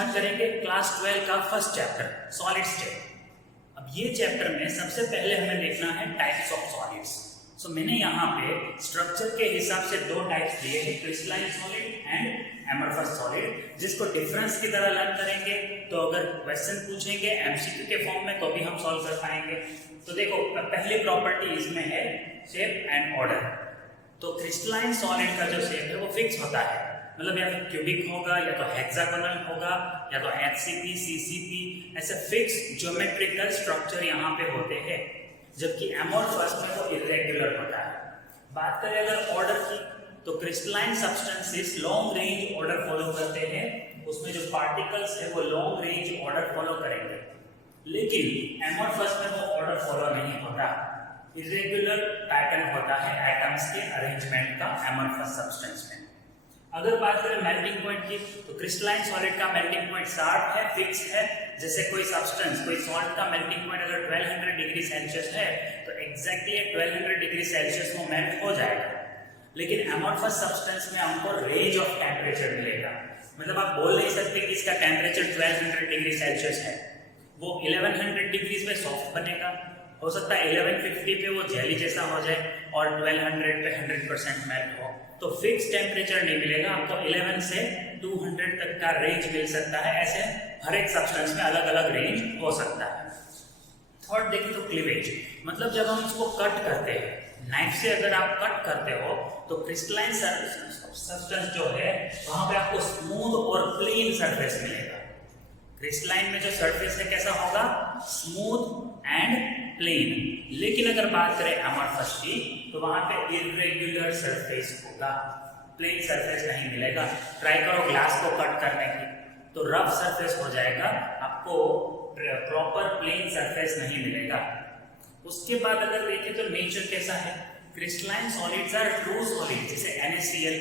Start करेंगे class 12 का first chapter solid state. अब ये चैप्टर में सबसे पहले हमें देखना है टाइप्स ऑफ सॉलिड्स। सो मैंने यहाँ पे स्ट्रक्चर के हिसाब से दो टाइप्स दिए हैं, crystalline solid and amorphous solid, जिसको डिफरेंस की तरह लर्न करेंगे। तो अगर क्वेश्चन पूछेंगे एमसीक्यू के फॉर्म में तो भी हम सॉल्व कर पाएंगे। तो देखो पहली प्रॉपर्टी इसमें है शेप एंड ऑर्डर। तो क्रिस्टलाइन सॉलिड का जो शेप है वो फिक्स होता है, मतलब या तो क्यूबिक होगा या तो हेक्सागोनल होगा या तो एचसीपी सीसीपी, ऐसे फिक्स ज्योमेट्रिकल स्ट्रक्चर यहाँ पे होते हैं। जबकि एमोर्फस में वो इरेगुलर होता है। बात करें अगर ऑर्डर की, तो crystalline substances long range order follow करते हैं, उसमें जो पार्टिकल्स है वो लॉन्ग रेंज ऑर्डर फॉलो करेंगे। लेकिन एमोर्फस में वो ऑर्डर फॉलो नहीं होता, इरेगुलर पैटर्न होता है एटम्स के अरेंजमेंट का एमोर्फस सब्सटेंस में। अगर बात करें मेल्टिंग पॉइंट की, तो क्रिस्टलाइन सॉलिड का मेल्टिंग पॉइंट शार्प है, फिक्स है। जैसे कोई सब्सटेंस, कोई सॉल्ट का मेल्टिंग पॉइंट अगर 1200 डिग्री सेल्सियस है तो एग्जैक्टली 1200 डिग्री सेल्सियस वो मेल्ट हो जाएगा। लेकिन एमोर्फस सब्सटेंस में हमको रेंज ऑफ टेम्परेचर मिलेगा, मतलब आप बोल नहीं सकते कि इसका टेम्परेचर 1200 डिग्री सेल्सियस है। वो 1100 डिग्री पे सॉफ्ट बनेगा, हो सकता है 1150 पे वो जेली जैसा हो जाए और 1200 पे 100% मेल्ट हो। तो फिक्स टेम्परेचर नहीं मिलेगा आपको, 11 से 200 तक का रेंज मिल सकता है। ऐसे हर एक सब्सटेंस में अलग अलग रेंज हो सकता है। थर्ड देखिए तो क्लीवेज, मतलब जब हम इसको कट करते हैं, नाइफ से अगर आप कट करते हो तो क्रिस्टलाइन सब्सटेंस जो है वहां पे आपको स्मूथ और प्लेन सरफेस मिलेगा। क्रिस्टलाइन में जो सरफेस है कैसा होगा, स्मूथ एंड प्लेन। लेकिन अगर बात करें एमोर्फस की, तो वहां पे इरेगुलर सरफेस होगा, प्लेन सरफेस नहीं मिलेगा। ट्राई करो ग्लास को कट करने की, तो रफ सरफेस हो जाएगा, आपको प्रॉपर प्लेन सरफेस नहीं मिलेगा। उसके बाद अगर देखें तो नेचर कैसा है, crystalline solids are true solid, जैसे NaCl,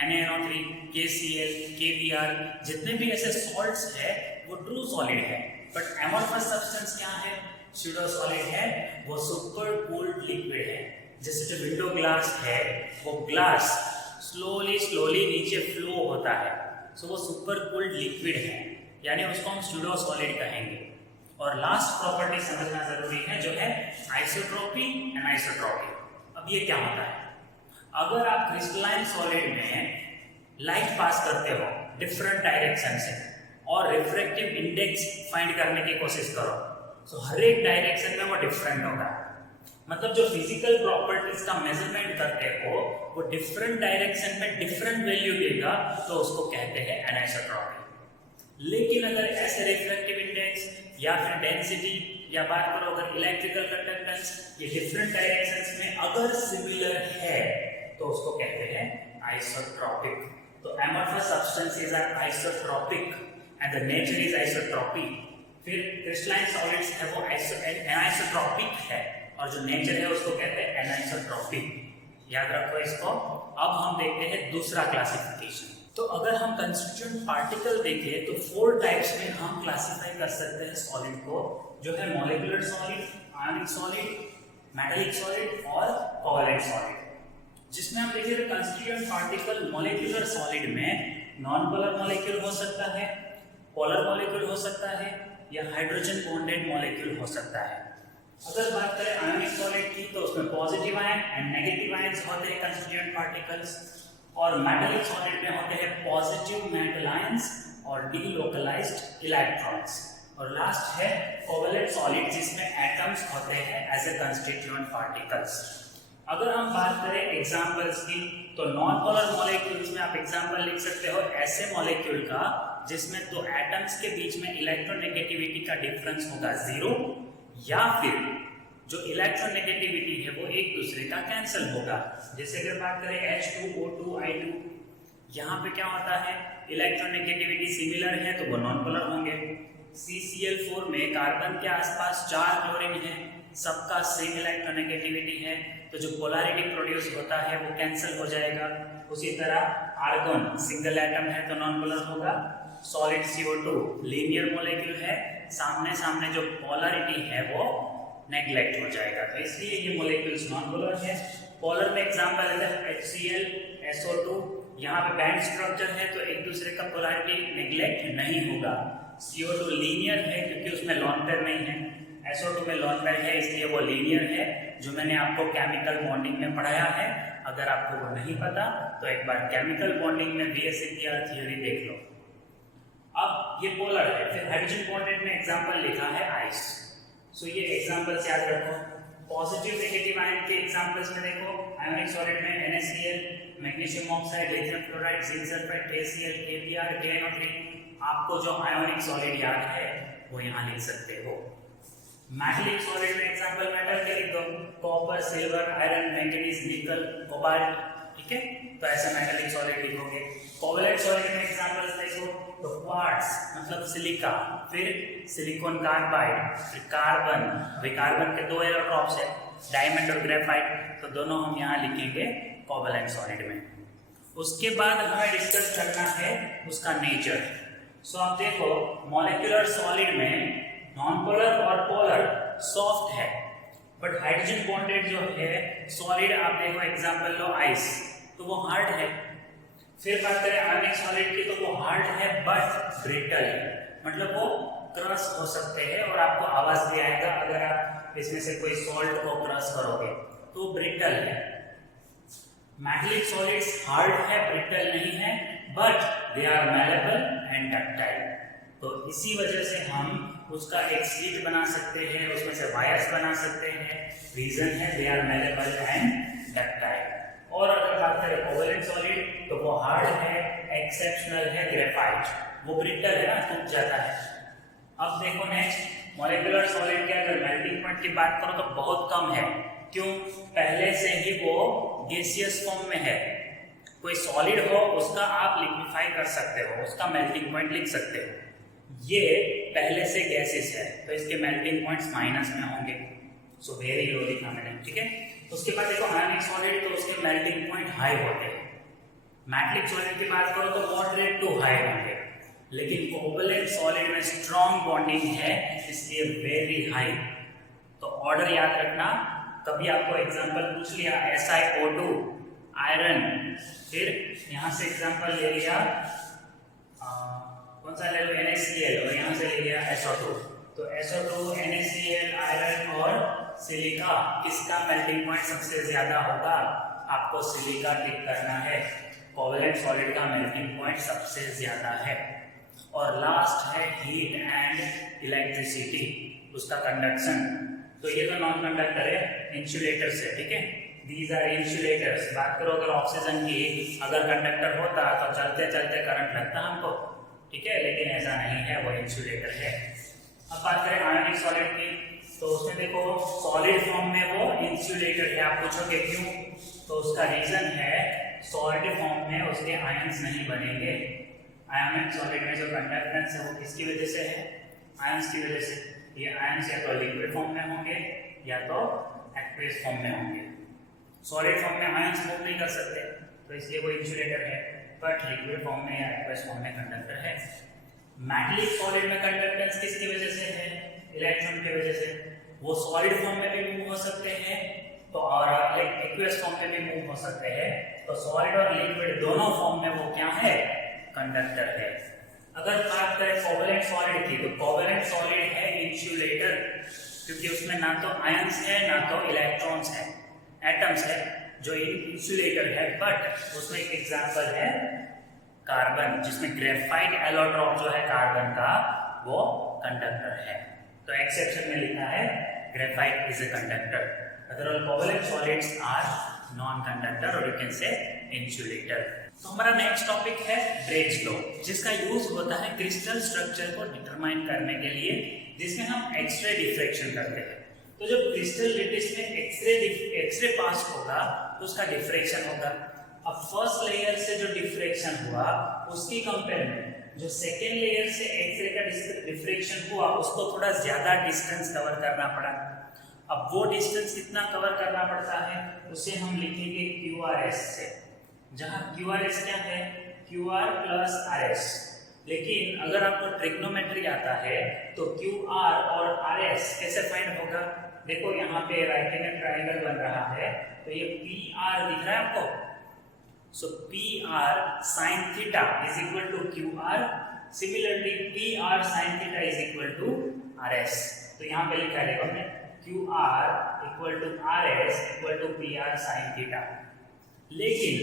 NaNO3, KCl, KBr, जितने भी ऐसे सॉल्ट्स है वो ट्रू सॉलिड है। बट एमोर्फस सब्सटेंस क्या है, स्यूडो सॉलिड है, वो सुपर कूल्ड लिक्विड है। जैसे जो विंडो ग्लास है, वो ग्लास स्लोली नीचे फ्लो होता है, सो वो सुपर कूल्ड लिक्विड है, यानी उसको हम स्यूडो सॉलिड कहेंगे। और लास्ट प्रॉपर्टी समझना जरूरी है जो है आइसोट्रोपी, एनाइसोट्रोपी। अब ये क्या होता है, अगर आप क्रिस्टलाइन सॉलिड में लाइट पास करते हो डिफरेंट डायरेक्शन से और रिफ्रैक्टिव इंडेक्स फाइंड करने की कोशिश करो, तो हर एक डायरेक्शन में वो डिफरेंट होगा। मतलब जो फिजिकल प्रॉपर्टीज का मेजरमेंट करते हो वो डिफरेंट डायरेक्शन में डिफरेंट वैल्यू देगा, तो उसको कहते हैं एनाइसोट्रोपी। लेकिन अगर ऐसे रिफ्रैक्टिव इंडेक्स या फिर डेंसिटी या बात करो अगर इलेक्ट्रिकल कंडक्टेंस, ये डिफरेंट डायरेक्शंस में अगर सिमिलर है तो उसको कहते हैं आइसोट्रोपिक। तो amorphous substances are isotropic and the nature is isotropy. फिर क्रिस्टलाइन सॉलिड्स है वो एनाइसोट्रोपिक है और जो नेचर है उसको कहते हैं एनाइसोट्रोपिक। याद रखो इसको। अब हम देखते हैं दूसरा क्लासिफिकेशन। तो अगर हम कंस्टिट्यूएंट पार्टिकल देखें तो 4 टाइप्स में हम क्लासिफाई कर सकते हैं सॉलिड को, जो है मॉलिक्यूलर सॉलिड, आयनिक सॉलिड, मेटालिक सॉलिड और कोवैलेंट सॉलिड। जिसमें हम देखिए कंस्टिट्यूएंट पार्टिकल मॉलिक्यूलर सॉलिड में नॉन पोलर मॉलिक्यूल हो सकता है, पोलर मॉलिक्यूल हो सकता है या हाइड्रोजन बॉन्डेड मॉलिक्यूल हो सकता है। अगर बात करें आयनिक सॉलिड की, तो उसमें positive ion and negative ions होते हैं कंस्टिट्यूएंट पार्टिकल्स, और मेटालिक सॉलिड में होते हैं पॉजिटिव मेटल आयंस और डीलोकलाइज्ड इलेक्ट्रॉन्स। और लास्ट है कोवैलेंट सॉलिड, जिसमें एटम्स होते हैं एज ए कंस्टिट्यूएंट पार्टिकल्स। अगर हम बात करें एग्जांपल्स की, तो नॉन पोलर मॉलिक्यूल्स में आप एग्जांपल लिख सकते हो ऐसे मॉलिक्यूल का जिसमें दो एटम्स के बीच में इलेक्ट्रोनेगेटिविटी का डिफरेंस होगा 0, या फिर जो इलेक्ट्रोनेगेटिविटी है वो एक दूसरे का कैंसिल होगा। जैसे अगर बात करें H2O2I2, यहाँ पे क्या होता है, इलेक्ट्रोनेगेटिविटी सिमिलर है तो वो नॉन पोलर होंगे। CCl4 में कार्बन के आसपास 4 क्लोरीन है, सबका सेम इलेक्ट्रोनेगेटिविटी है, तो जो पोलैरिटी प्रोड्यूस होता है वो कैंसिल हो जाएगा। उसी तरह आर्गन सिंगल एटम है तो नॉन पोलर होगा। सॉलिड CO2 लीनियर मॉलिक्यूल है, सामने सामने जो पोलैरिटी है वो नेग्लेक्ट हो जाएगा, तो इसलिए ये मॉलिक्यूल्स नॉन पोलर है। पोलर में एग्जांपल है HCl, SO2 यहाँ पे बैंड स्ट्रक्चर है तो एक दूसरे का पोलैरिटी नेग्लेक्ट नहीं होगा। CO2 लीनियर है क्योंकि उसमें लॉन पेयर नहीं है, SO2 में लॉन पेयर है इसलिए वो लीनियर है, जो मैंने आपको केमिकल बॉन्डिंग में पढ़ाया है। अगर आपको वो नहीं पता तो एक बार केमिकल बॉन्डिंग में VSEPR थियोरी देख लो। अब ये पोलर है, फिर हाइड्रोजन बॉन्डेड में एग्जांपल लिखा है आइस। सो ये एग्जांपल्स याद रखो। पॉजिटिव नेगेटिव आयन के एग्जांपल्स में देखो, आयोनिक सॉलिड में NaCl, magnesium oxide, lithium chloride, zinc sulphide, KCl, KBr, KNO3। आपको जो आयोनिक सॉलिड याद है वो यहाँ लिख सकते हो। मेटलिक सॉलिड में एग्जांपल मेटल के लिख दो, कॉपर, सिल्वर, आयरन, मैंगनीज, निकल, कोबाल्ट, ठीक है, तो ऐसा मेटलिक सॉलिड लिखोगे। कोवैलेंट सॉलिड में एग्जांपल्स देखो तो क्वार्ट्ज मतलब सिलिका, फिर सिलिकॉन कार्बाइड, फिर कार्बन, अभी कार्बन के 2 इलेक्ट्रॉन्स है, डायमंड और ग्रेफाइट, तो दोनों हम यहाँ लिखेंगे कोवैलेंट सॉलिड में। उसके बाद हमें डिस्कस करना है उसका नेचर। सो आप देखो मॉलिक्यूलर सॉलिड में नॉन पोलर और पोलर सॉफ्ट है, बट हाइड्रोजन बॉन्डेड जो है सॉलिड, आप देखो एग्जांपल लो आइस, तो वो हार्ड है। फिर बात करें आयोनिक सॉलिड की तो वो हार्ड है बट ब्रिटल है, मतलब वो क्रश हो सकते हैं और आपको आवाज भी आएगा अगर आप इसमें से कोई सॉल्ट को क्रश करोगे, तो ब्रिटल है। मेटलिक सॉलिड्स हार्ड है, ब्रिटल नहीं है, but they are malleable and ductile. तो इसी वजह से हम उसका एक शीट बना सकते हैं, उसमें से वायर्स बना सकते हैं। रीजन है they are malleable and ductile. और अगर बात करें कोवैलेंट सॉलिड तो वो हार्ड है, एक्सेप्शनल है ग्रेफाइट, वो ब्रिटल है ना, टूट जाता है। अब देखो नेक्स्ट मॉलिक्यूलर सॉलिड के अगर मेल्टिंग पॉइंट की बात करो तो बहुत कम है। क्यों? पहले से ही वो गैसियस फॉर्म में है। कोई सॉलिड हो उसका आप लिक्विफाई कर सकते हो, उसका मेल्टिंग पॉइंट लिख सकते हो। ये पहले से गैसेस है तो इसके मेल्टिंग पॉइंट्स माइनस में होंगे, सो वेरी लो लिखा मैंने, ठीक है। उसके बाद देखो आयोनिक सॉलिड तो उसके मेल्टिंग पॉइंट हाई होते हैं। मेटलिक सॉलिड की बात करो तो मॉडरेट टू हाई होंगे, लेकिन कोवैलेंट सॉलिड में स्ट्रॉन्ग बॉन्डिंग है इसलिए वेरी हाई। तो ऑर्डर याद रखना, कभी आपको एग्जांपल पूछ लिया SiO2 आयरन, फिर यहाँ से एग्जांपल ले लिया कौन सा ले लो NaCl और यहाँ से ले लिया SO2, तो SO2 NaCl आयरन और सिलिका, किसका मेल्टिंग पॉइंट सबसे ज्यादा होगा? आपको सिलिका टिक करना है। कोवैलेंट सॉलिड का मेल्टिंग पॉइंट सबसे ज्यादा है। और लास्ट है हीट एंड इलेक्ट्रिसिटी, उसका कंडक्शन। तो ये तो नॉन कंडक्टर है, इंसुलेटर्स है, ठीक है, दीज आर इंसुलेटर्स। बात करो अगर ऑक्सीजन की, अगर कंडक्टर होता तो चलते चलते करंट लगता हमको, ठीक है, लेकिन ऐसा नहीं है, वो इंसुलेटर है। अब बात करें आयोनिक सॉलिड की तो उसमें देखो सॉलिड फॉर्म में वो इंसुलेटर है। आप पूछोगे क्यों? तो उसका रीजन है सॉलिड फॉर्म में उसके आयंस नहीं बनेंगे। आयोनिक सॉलिड में जो कंडक्टेंस है वो किसकी वजह से है? आयंस की वजह से। ये आयंस या तो लिक्विड फॉर्म में होंगे या तो एक्वस फॉर्म में होंगे। सॉलिड फॉर्म में आयंस मूव नहीं कर सकते तो इसलिए वो इंसुलेटर है, बट लिक्विड फॉर्म में या एक्वस फॉर्म में कंडक्टर है। मेटलिक सॉलिड में कंडक्टेंस किसकी वजह से है? इलेक्ट्रॉन की वजह से। वो सॉलिड फॉर्म में भी मूव हो सकते हैं तो और एक्वस फॉर्म में भी मूव हो सकते हैं, तो सॉलिड और लिक्विड दोनों फॉर्म में वो क्या है? कंडक्टर है। अगर बात करें कोवैलेंट सॉलिड की तो कोवैलेंट सॉलिड है इंसुलेटर, क्योंकि उसमें ना तो आयंस है ना तो इलेक्ट्रॉन्स है, एटम्स है जो इंसुलेटर है। बट उसमें एक एग्जांपल है कार्बन, जिसमें ग्रेफाइट एलोट्रोप जो है कार्बन का वो कंडक्टर है। तो एक्सेप्शन में लिखा है graphite is a conductor, otherwise covalent solids are non conductor और यू कैन से इंसुलेटर। तो हमारा नेक्स्ट टॉपिक है ड्रेज लॉ, जिसका यूज होता है क्रिस्टल स्ट्रक्चर को डिटरमाइन करने के लिए, जिसमें हम एक्सरे डिफ्रैक्शन करते हैं। तो जब क्रिस्टल लेटिस में एक्सरे पास होगा तो उसका डिफ्रैक्शन होगा। अब फर्स्ट लेयर से जो डिफ्रैक्शन हुआ उसकी कंपेयर में जो सेकेंड लेयर से एक्सरे का डिफ्रैक्शन हुआ उसको थोड़ा ज्यादा डिस्टेंस कवर करना पड़ा। अब वो डिस्टेंस कितना कवर करना पड़ता है उसे हम लिखेंगे QRS से, जहां QRS क्या है? QR plus RS। लेकिन अगर आपको ट्रिग्नोमेट्री आता है तो QR और RS कैसे फाइंड होगा? देखो यहाँ पे राइट एंगल ट्रायंगल बन रहा है तो ये PR दिख रहा है आपको, So PR sin theta is equal to QR. Similarly, PR sin theta is equal to RS. तो यहाँ पे लिखा रहेगा हमने QR equal to RS equal to PR sin theta. लेकिन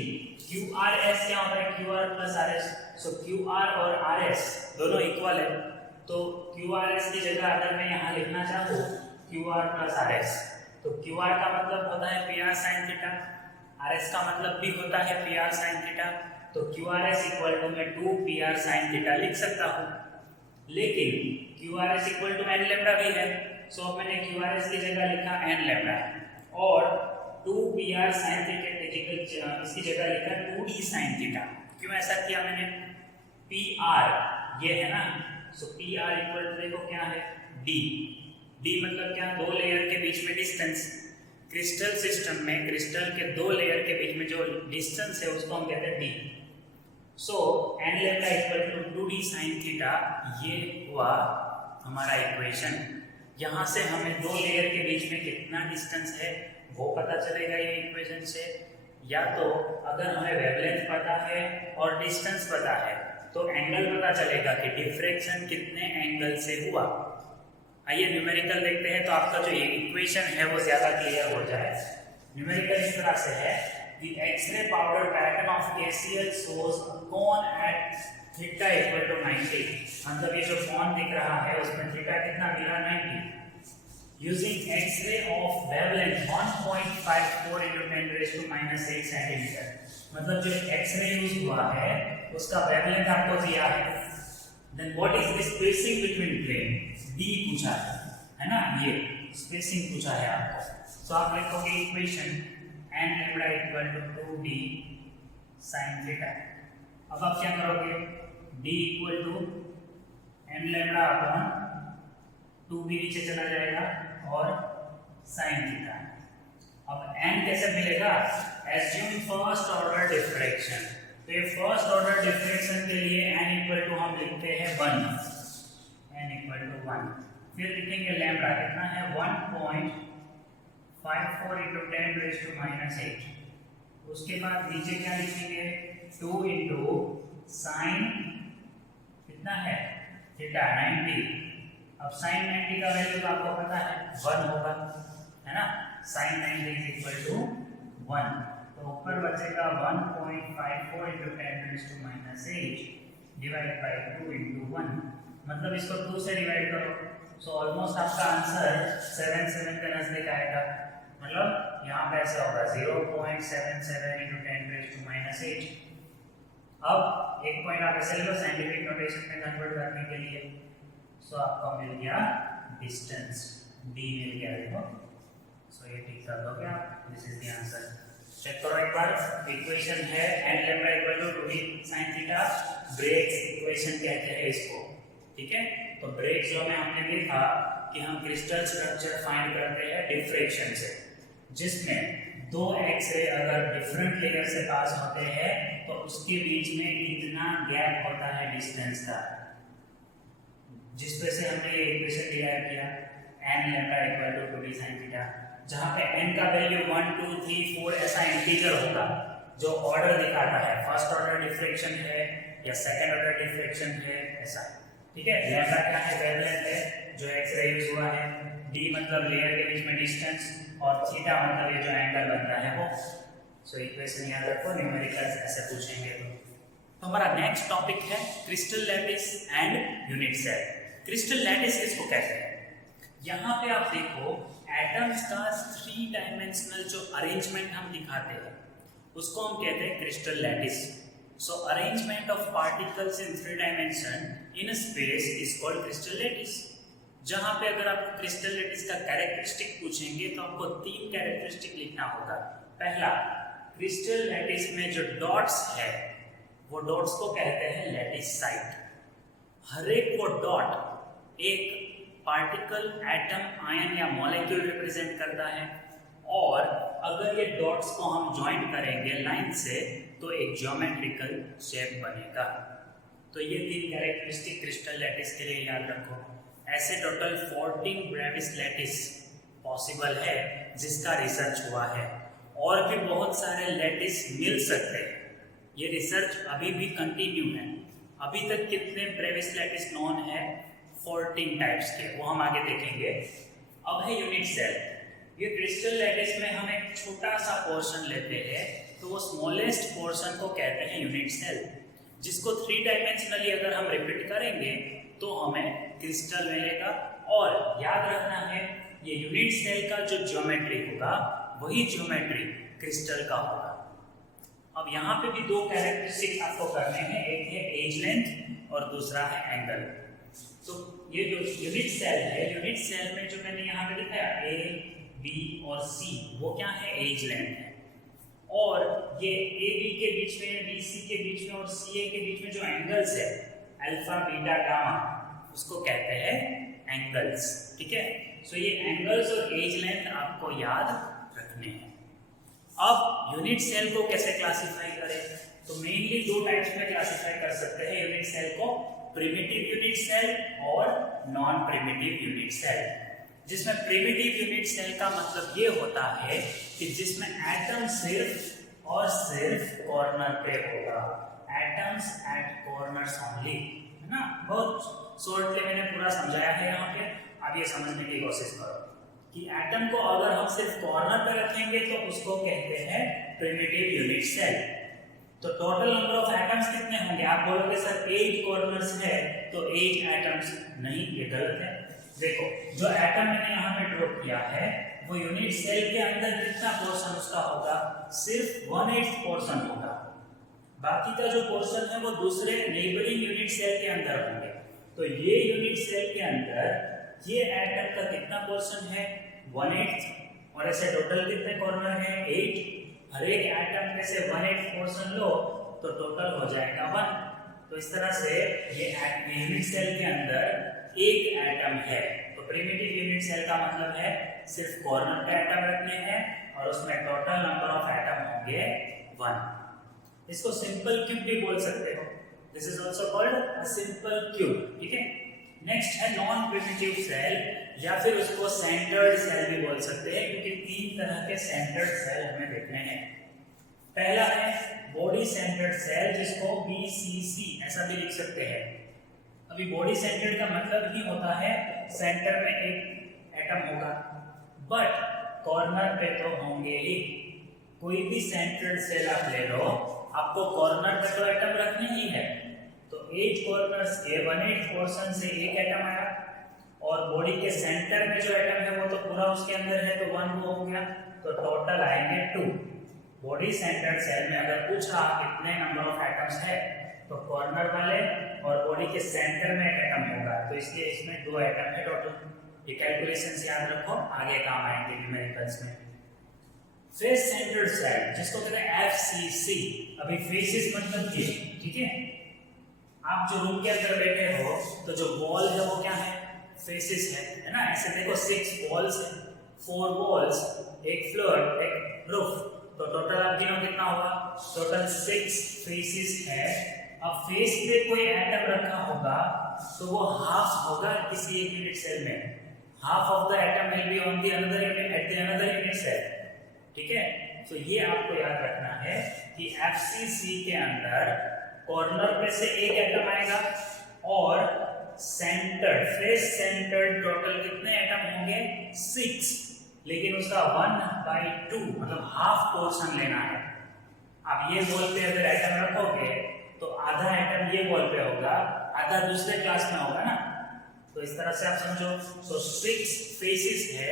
QRS क्या होता है? QR plus RS. So QR और RS दोनों इक्वल है, तो QRS की जगह अगर मैं यहाँ लिखना चाहूँ QR plus RS, तो QR का मतलब होता है PR sin थीटा, RS का मतलब भी होता है PR sin थीटा, तो QRS इक्वल टू मैं 2 PR sin थीटा लिख सकता हूँ। लेकिन QRS equal to n lambda भी है, सो अब मैंने QRS की जगह लिखा n लैम्डा और 2 PR sin थीटा इसकी जगह लिखा 2D sin थीटा। क्यों ऐसा किया मैंने? PR ये है ना, सो PR इक्वल टू देखो क्या है D। D मतलब क्या? दो लेयर के बीच में डिस्टेंस। क्रिस्टल सिस्टम में क्रिस्टल के दो लेयर के बीच में जो डिस्टेंस है उसको हम कहते हैं D। So n lambda equal to 2D sin theta, ये हुआ हमारा इक्वेशन। यहाँ से हमें दो लेयर के बीच में कितना डिस्टेंस है वो पता चलेगा ये इक्वेशन से, या तो अगर हमें वेवलेंथ पता है और डिस्टेंस पता है तो एंगल पता चलेगा कि डिफ्रैक्शन कितने एंगल से हुआ। आइए न्यूमेरिकल देखते हैं, तो आपका जो ये इक्वेशन है वो ज्यादा क्लियर हो जाए। न्यूमेरिकल इस तरह से है, the X-ray powder pattern of KCl shows a cone at theta equal to 90। मतलब ये जो कॉन दिख रहा है उसमें थीटा कितना मिला? 90। Using X-ray of wavelength 1.54 into 10 raised to -8 centimetre. मतलब जो X-ray यूज हुआ है उसका वेवलेंथ आपको दिया है। Then what is the spacing between plane? D पूछा है ना, ये स्पेसिंग पूछा है आपको। तो आप लिखोगे equation n lambda equal to 2D sin theta. अब आप क्या करोगे? D equal to n lambda upon 2 भी नीचे चला जाएगा और sin थीटा। अब n कैसे मिलेगा? Assume first order diffraction. तो ये फर्स्ट ऑर्डर डिफ्रैक्शन के लिए n इक्वल टू हम लिखते हैं 1, n इक्वल टू 1। फिर लिखेंगे लैम्डा कितना है? 1.54 into 10 raised to -8। उसके बाद नीचे क्या लिखेंगे? 2 into sin कितना है? थीटा 90। अब sin 90 का वैल्यू तो आपको पता है 1 होगा, है ना। sin 90 is equal to 1, तो ऊपर बचेगा 1.54 into 10 raised to -8 divide by 2 into 1। मतलब इसको 2 से डिवाइड करो, सो ऑलमोस्ट आपका आंसर 7 के नजदीक आएगा। मतलब यहाँ पे ऐसे होगा 0.77 into 10 raised to -8। अब एक पॉइंट आप ऐसे ले लो साइंटिफिक नोटेशन में कन्वर्ट करने के लिए, सो आपको मिल गया डिस्टेंस d मिल गया। देखो, सो ये ठीक कर दोगे आप, this is the answer. Check करो एक बार, इक्वेशन है n lambda equal to 2d sin theta, Bragg's equation कहते हैं इसको, ठीक है। तो ब्रेग्स लॉ में हमने देखा कि हम क्रिस्टल स्ट्रक्चर फाइंड करते हैं डिफ्रैक्शन से, जिसमें दो एक्स-रे अगर डिफरेंट लेयर से पास होते हैं तो उसके बीच में इतना गैप होता है डिस्टेंस का, जिस पे से हमने ये इक्वेशन डिराइव किया n lambda equal to 2d sin theta, जहां पे n का वैल्यू 1 2 3 4 ऐसा इंटीजर होगा जो ऑर्डर दिखाता है, फर्स्ट ऑर्डर डिफ्रैक्शन है या सेकंड ऑर्डर डिफ्रैक्शन है, ऐसा, ठीक है। लैम्डा क्या है? वेवलेंथ है जो एक्स-रे यूज हुआ है, d मतलब लेयर के बीच में डिस्टेंस, और थीटा मतलब ये जो एंगल बनता है वो। सो इक्वेशन याद रखो, न्यूमेरिकल्स ऐसे पूछेंगे तो हमारा नेक्स्ट टॉपिक है crystal lattice and unit cell. Crystal lattice किसको कहते हैं? यहाँ पे आप देखो एटम्स का 3 डायमेंशनल जो अरेंजमेंट हम दिखाते हैं उसको हम कहते हैं crystal lattice. So arrangement of particles in 3 dimension in space is called crystal lattice. जहाँ पे अगर आप क्रिस्टल लैटिस का कैरेक्टरिस्टिक पूछेंगे तो आपको 3 कैरेक्टरिस्टिक लिखना होगा। पहला, क्रिस्टल लैटिस में जो डॉट्स है वो डॉट्स को कहते हैं लैटिस साइट। हर एक वो डॉट एक पार्टिकल, एटम, आयन या मॉलिक्यूल रिप्रेजेंट करता है, और अगर ये डॉट्स को हम ज्वाइन करेंगे लाइन से तो एक ज्योमेट्रिकल शेप बनेगा। तो ये 3 कैरेक्टरिस्टिक क्रिस्टल लैटिस के लिए याद रखो। ऐसे टोटल 14 ब्रेविस लैटिस पॉसिबल है जिसका रिसर्च हुआ है, और भी बहुत सारे लैटिस मिल सकते हैं, ये रिसर्च अभी भी कंटिन्यू है। अभी तक कितने ब्रेविस लैटिस नॉन है? 14 टाइप्स के, वो हम आगे देखेंगे। अब है यूनिट सेल। ये क्रिस्टल लैटिस में हम एक छोटा सा पोर्शन लेते हैं, तो वो स्मॉलेस्ट पोर्शन को कहते हैं यूनिट सेल, जिसको 3 डायमेंशनली अगर हम रिपीट करेंगे तो हमें क्रिस्टल मिलेगा। और याद रखना है, ये यूनिट सेल का जो ज्योमेट्री होगा वही ज्योमेट्री क्रिस्टल का होगा। अब यहाँ पे भी 2 कैरेक्टरिस्टिक्स आपको करने हैं, एक है एज लेंथ और दूसरा है एंगल। तो ये जो यूनिट सेल है, यूनिट सेल में जो मैंने यहाँ पे दिखाया ए, बी और सी, वो क्या है? एज लेंथ है। और ये ए बी के बीच में, बी सी के बीच में और सी ए के बीच में जो एंगल्स है, अल्फा बीटा गामा, उसको कहते हैं एंगल्स। ठीक है, सो ये एंगल्स और एज लेंथ आपको याद रखने हैं। अब यूनिट सेल को कैसे क्लासिफाई करें? तो मेनली 2 टाइप्स में क्लासिफाई कर सकते हैं यूनिट सेल को, प्रिमिटिव यूनिट सेल और नॉन प्रिमिटिव यूनिट सेल। जिसमें प्रिमिटिव यूनिट सेल का मतलब ये होता है कि जिसमें एटम सिर्फ और सिर्फ कॉर्नर पे होगा, एटम्स एट कॉर्नर्स ओनली, है ना। बहुत शॉर्टली मैंने पूरा समझाया है यहाँ पे, अब ये समझने की कोशिश करो कि एटम को अगर हम सिर्फ कॉर्नर पे रखेंगे तो उसको कहते हैं प्रिमिटिव यूनिट सेल। तो टोटल नंबर ऑफ एटम्स कितने होंगे? आप बोलोगे सर 8 कॉर्नर्स है, तो 8 एटम्स नहीं, ये गलत है। देखो, जो एटम मैंने यहाँ पे ड्रॉ किया है वो यूनिट सेल के अंदर कितना पोर्शन उसका होगा? सिर्फ 1/8 पोर्शन होगा। बाकी का जो पोर्शन है वो दूसरे नेबरिंग यूनिट सेल के अंदर होंगे। तो ये यूनिट सेल के अंदर ये एटम का कितना पोर्शन है? 1/8। और ऐसे टोटल कितने कॉर्नर हैं? 8। हर एक एटम में से 1/8 पोर्शन लो तो टोटल हो जाएगा 1। तो इस तरह से ये यूनिट सेल के अंदर एक एटम है। तो प्रिमिटिव यूनिट सेल का मतलब है सिर्फ कॉर्नर पे एटम रखने हैं और उसमें टोटल नंबर ऑफ एटम होंगे 1। इसको सिंपल क्यूब भी बोल सकते हो, this is also called a simple cube. ठीक है, नेक्स्ट है नॉन प्रिमिटिव सेल, या फिर उसको सेंटर्ड सेल भी बोल सकते हैं, क्योंकि 3 तरह के सेंटर्ड सेल हमें देखने हैं। पहला है बॉडी सेंटर्ड सेल, जिसको BCC ऐसा भी लिख सकते हैं। अभी बॉडी सेंटर्ड का मतलब ही होता है सेंटर में एक एटम होगा, बट कॉर्नर पे तो होंगे ही। कोई भी सेंटर्ड सेल आप ले लो, आपको कॉर्नर पे तो एटम रखने ही है। तो 8 कॉर्नर्स के 1/8 पोर्शन से एक एटम आया, और बॉडी के सेंटर में जो एटम है वो तो पूरा उसके अंदर है, तो 1 वो हो गया, तो टोटल आएंगे 2। बॉडी सेंटर्ड सेल में अगर पूछा कितने नंबर ऑफ एटम्स है, तो कॉर्नर वाले और बॉडी के सेंटर में एक एटम होगा, तो इसलिए इसमें 2 एटम है टोटल। ये कैलकुलेशंस याद रखो, आगे काम आएंगे न्यूमेरिकल्स में। फेस सेंटर्ड सेल, जिसको कहते हैं FCC। अभी फेसेस मतलब ये, ठीक है। आप जो रूम के अंदर बैठे हो तो जो वॉल है वो क्या है? फेसेस है ना। ऐसे देखो 6 वॉल्स है, 4 वॉल्स, एक फ्लोर, एक रूफ, तो टोटल आप गिनो कितना होगा? टोटल 6 फेसेस है। अब फेस पे कोई एटम रखा होगा तो वो हाफ होगा किसी एक यूनिट सेल में, half of the atom will be on the another unit at the another unit cell. ठीक है, तो ये आपको याद रखना है कि FCC के अंदर कॉर्नर पे से एक एटम आएगा, और सेंटर्ड, फेस सेंटर्ड टोटल कितने एटम होंगे? 6, लेकिन उसका 1/2 मतलब हाफ पोर्शन लेना है। आप ये वॉल पे अगर एटम रखोगे तो आधा एटम ये वॉल पे होगा, आधा दूसरे क्लास में होगा ना। तो इस तरह से आप समझो। तो 6 फेसेस है,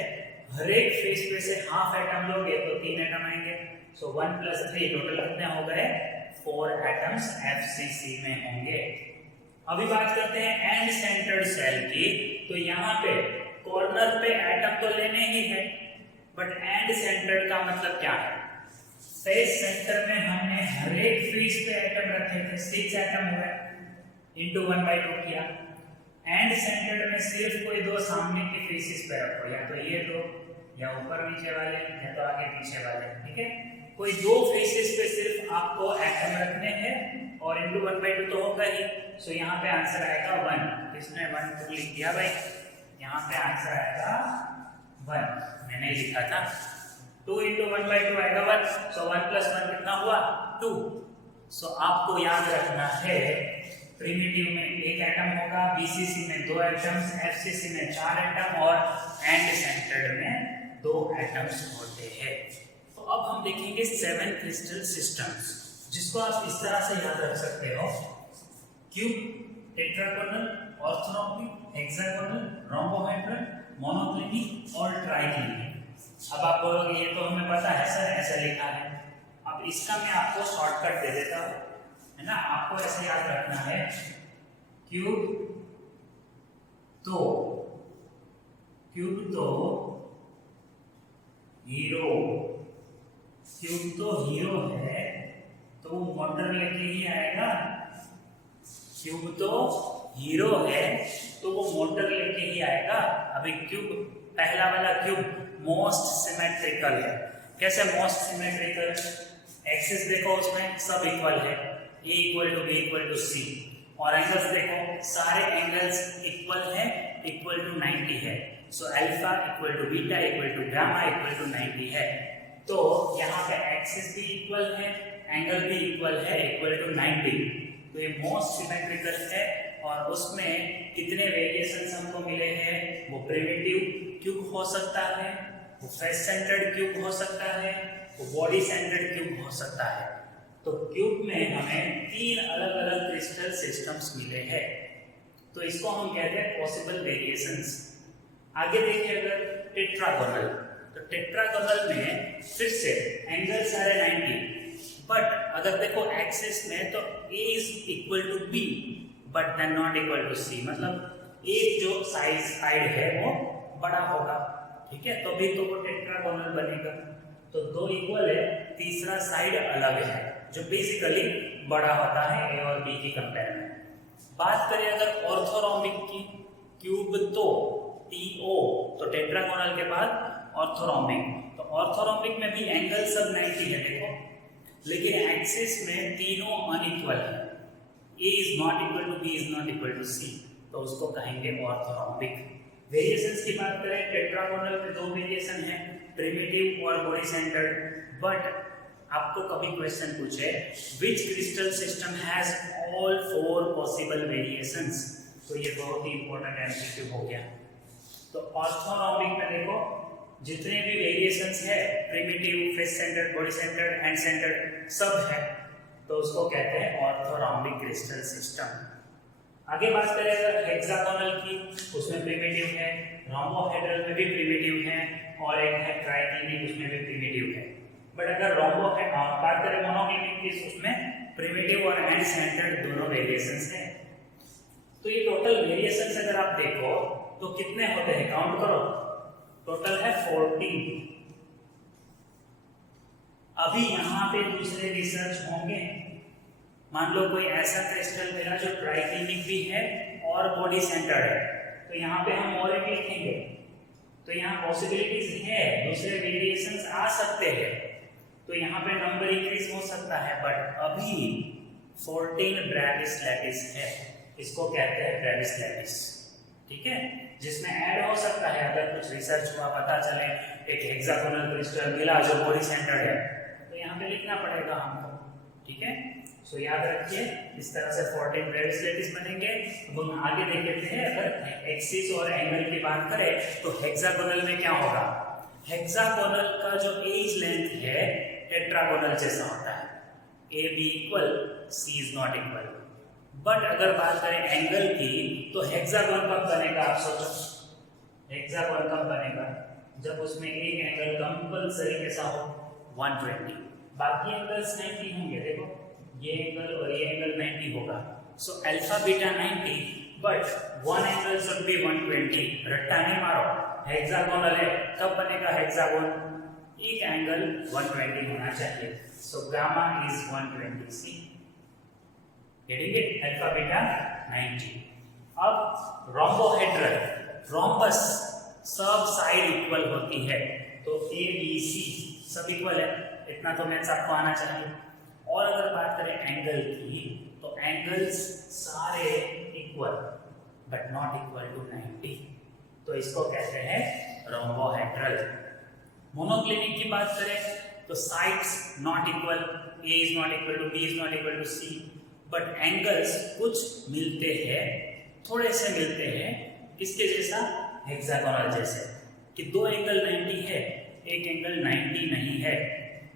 हर एक फेस पे से हाफ एटम लोगे तो 3 एटम आएंगे। सो 1 + 3 टोटल कितने हो गए? 4 एटम्स FCC में होंगे। अभी बात करते हैं एंड सेंटर्ड सेल की। तो यहाँ पे कॉर्नर पे एटम तो लेने ही है, बट एंड सेंटर्ड का मतलब क्या है? फेस सेंटर में हमने हर एक फेस पे एटम रखे थे, 6 एटम हुए, इंटू 1/2 किया। एंड सेंटर्ड में सिर्फ कोई 2 सामने के फेसेस पे रखो, या तो ये 2, या ऊपर नीचे वाले, या तो आगे पीछे वाले। ठीक है, कोई 2 फेसेस पे सिर्फ आपको एटम रखने हैं, और इंटू 1/2 तो होगा ही। सो यहाँ पे आंसर आएगा 1। इसमें 1 लिख दिया भाई, यहाँ पे आंसर आएगा 1, मैंने लिखा था। 2 × 1/2 आएगा 1, सो 1 + 1 कितना हुआ? 2। सो आपको याद रखना है प्रिमिटिव में एक एटम होगा, बीसीसी में 2 एटम्स, एफसीसी में 4 एटम और एंड सेंटर्ड में 2 एटम्स होते हैं। तो अब हम देखेंगे 7 क्रिस्टल सिस्टम्स, जिसको आप इस तरह से याद रख सकते हो: cube, tetragonal, orthorhombic, hexagonal, rhombohedral, monoclinic और ट्राइक्लिनिक। अब आप बोलोगे ये तो हमें पता है सर, ऐसा लिखा है। अब इसका मैं आपको शॉर्टकट दे देता हूँ, है ना। आपको ऐसे याद रखना है: क्यूब तो हीरो, क्यूब तो हीरो है तो वो मोटर लेके ही आएगा। क्यूब तो हीरो है तो वो मोटर लेके ही आएगा। अभी क्यूब, पहला वाला क्यूब मोस्ट सिमेट्रिकल है। कैसे मोस्ट सिमेट्रिकल? एक्सिस देखो उसमें सब इक्वल है, A equal to B equal to C, और एंगल्स देखो सारे एंगल्स इक्वल है, इक्वल टू 90 है। So alpha equal to beta equal to gamma equal to 90 है। तो यहाँ पे एक्सिस भी इक्वल है, एंगल भी इक्वल है, इक्वल टू 90। तो ये मोस्ट सिमेट्रिकल है। और उसमें कितने वेरिएशंस हमको मिले हैं? वो प्रिमिटिव क्यूब हो सकता है, वो फेस सेंटर्ड क्यूब हो सकता है, वो बॉडी सेंटर्ड क्यूब हो सकता है। तो क्यूब में हमें 3 अलग अलग क्रिस्टल सिस्टम्स मिले हैं। तो इसको हम कहते हैं पॉसिबल वेरिएशंस। आगे देखिए अगर टेट्रागोनल, तो टेट्रागोनल में फिर से एंगल सारे 90, बट अगर देखो एक्सिस में तो A is equal to B but then not equal to C, मतलब एक जो साइड है वो बड़ा होगा, ठीक है, तो भी तो वो टेट्रागोनल बनेगा। तो 2 इक्वल है, तीसरा साइड अलग है जो बेसिकली बड़ा होता है A और B की कंपेयर में। बात करें अगर ऑर्थोरोम्बिक की, क्यूब तो TO, तो टेट्रागोनल के बाद ऑर्थोरोम्बिक, तो ऑर्थोरोम्बिक में भी एंगल सब 90 है देखो, लेकिन एक्सिस में तीनों अनइक्वल है। A is not equal to B is not equal to C, तो उसको कहेंगे ऑर्थोरोम्बिक। वेरिएशंस की बात करें, टेट्रागोनल में 2 वेरिएशन है, प्रिमिटिव और बॉडी सेंटर्ड। बट आपको कभी क्वेश्चन पूछे which crystal system has all 4 possible variations, तो ये बहुत ही इंपॉर्टेंट एमसीक्यू हो गया। तो ऑर्थोरोम्बिक में देखो जितने भी वेरिएशंस है, primitive, face centred, body centred, hand centred, सब है, तो उसको कहते हैं ऑर्थोरोम्बिक क्रिस्टल सिस्टम। आगे बात करें अगर हेक्सागोनल की, उसमें प्रिमिटिव है, रोम्बोहेड्रल में भी प्रिमिटिव है, और एक है ट्राइक्लिनिक, उसमें भी प्रिमिटिव है। बट अगर रोम्बो है, बात करें मोनोक्लिनिक की, उसमें प्रिमिटिव और हैंड सेंटर्ड दोनों वेरिएशंस हैं। तो ये टोटल वेरिएशंस अगर आप देखो तो कितने होते हैं, काउंट करो, टोटल है 14। अभी यहाँ पे दूसरे रिसर्च होंगे, मान लो कोई ऐसा क्रिस्टल मिला जो ट्राइक्लिनिक भी है और बॉडी सेंटर्ड है, तो यहाँ पे हम और एक लिखेंगे। तो यहाँ पॉसिबिलिटीज है, दूसरे वेरिएशंस आ सकते हैं, तो यहाँ पे नंबर इंक्रीज हो सकता है। बट अभी 14 ब्रेविस लैटिस है, इसको कहते हैं ब्रेविस लैटिस, ठीक है, जिसमें ऐड हो सकता है अगर कुछ रिसर्च हुआ, पता चले एक हेक्सागोनल क्रिस्टल मिला जो बॉडी सेंटर्ड है, तो यहाँ पे लिखना पड़ेगा हमको, ठीक है। सो याद रखिए इस तरह से 14 ब्रेविस लैटिस बनेंगे। अब हम आगे देख लेते हैं, अगर एक्सिस और एंगल की बात करें तो हेक्सागोनल में क्या होगा, हेक्सागोनल का जो एज लेंथ है टेट्रागोनल जैसा होता है, AB equal, C is not equal. But अगर बात करें एंगल की तो हेक्सागोन कब बनेगा, आप सोचो, हेक्सागोन कब बनेगा, जब उसमें एक एंगल कंपल्सरी कैसा हो, 120, बाकी एंगल्स 90 होंगे। देखो ये एंगल और ये एंगल 90 होगा, so alpha beta 90, but one angle should be 120। रट्टा नहीं मारो, हेक्सागोनल है, कब बनेगा हेक्सागोन, एक एंगल 120 होना चाहिए। So gamma is 120C, getting it, alpha beta 90। अब रोम्बोहेड्रल, रोम्बस सब साइड इक्वल होती है, तो ABC सब इक्वल है, इतना तो मैथ्स आपको आना चाहिए। और अगर बात करें एंगल की तो एंगल्स सारे equal but not equal to 90, तो इसको कहते हैं रोम्बोहेड्रल। मोनोक्लिनिक की बात करें तो sides not equal, A is not equal to B is not equal to C, but angles कुछ मिलते हैं, थोड़े से मिलते हैं, किसके जैसा, हेक्सागोनल जैसे, कि दो एंगल 90 है, एक एंगल 90 नहीं है,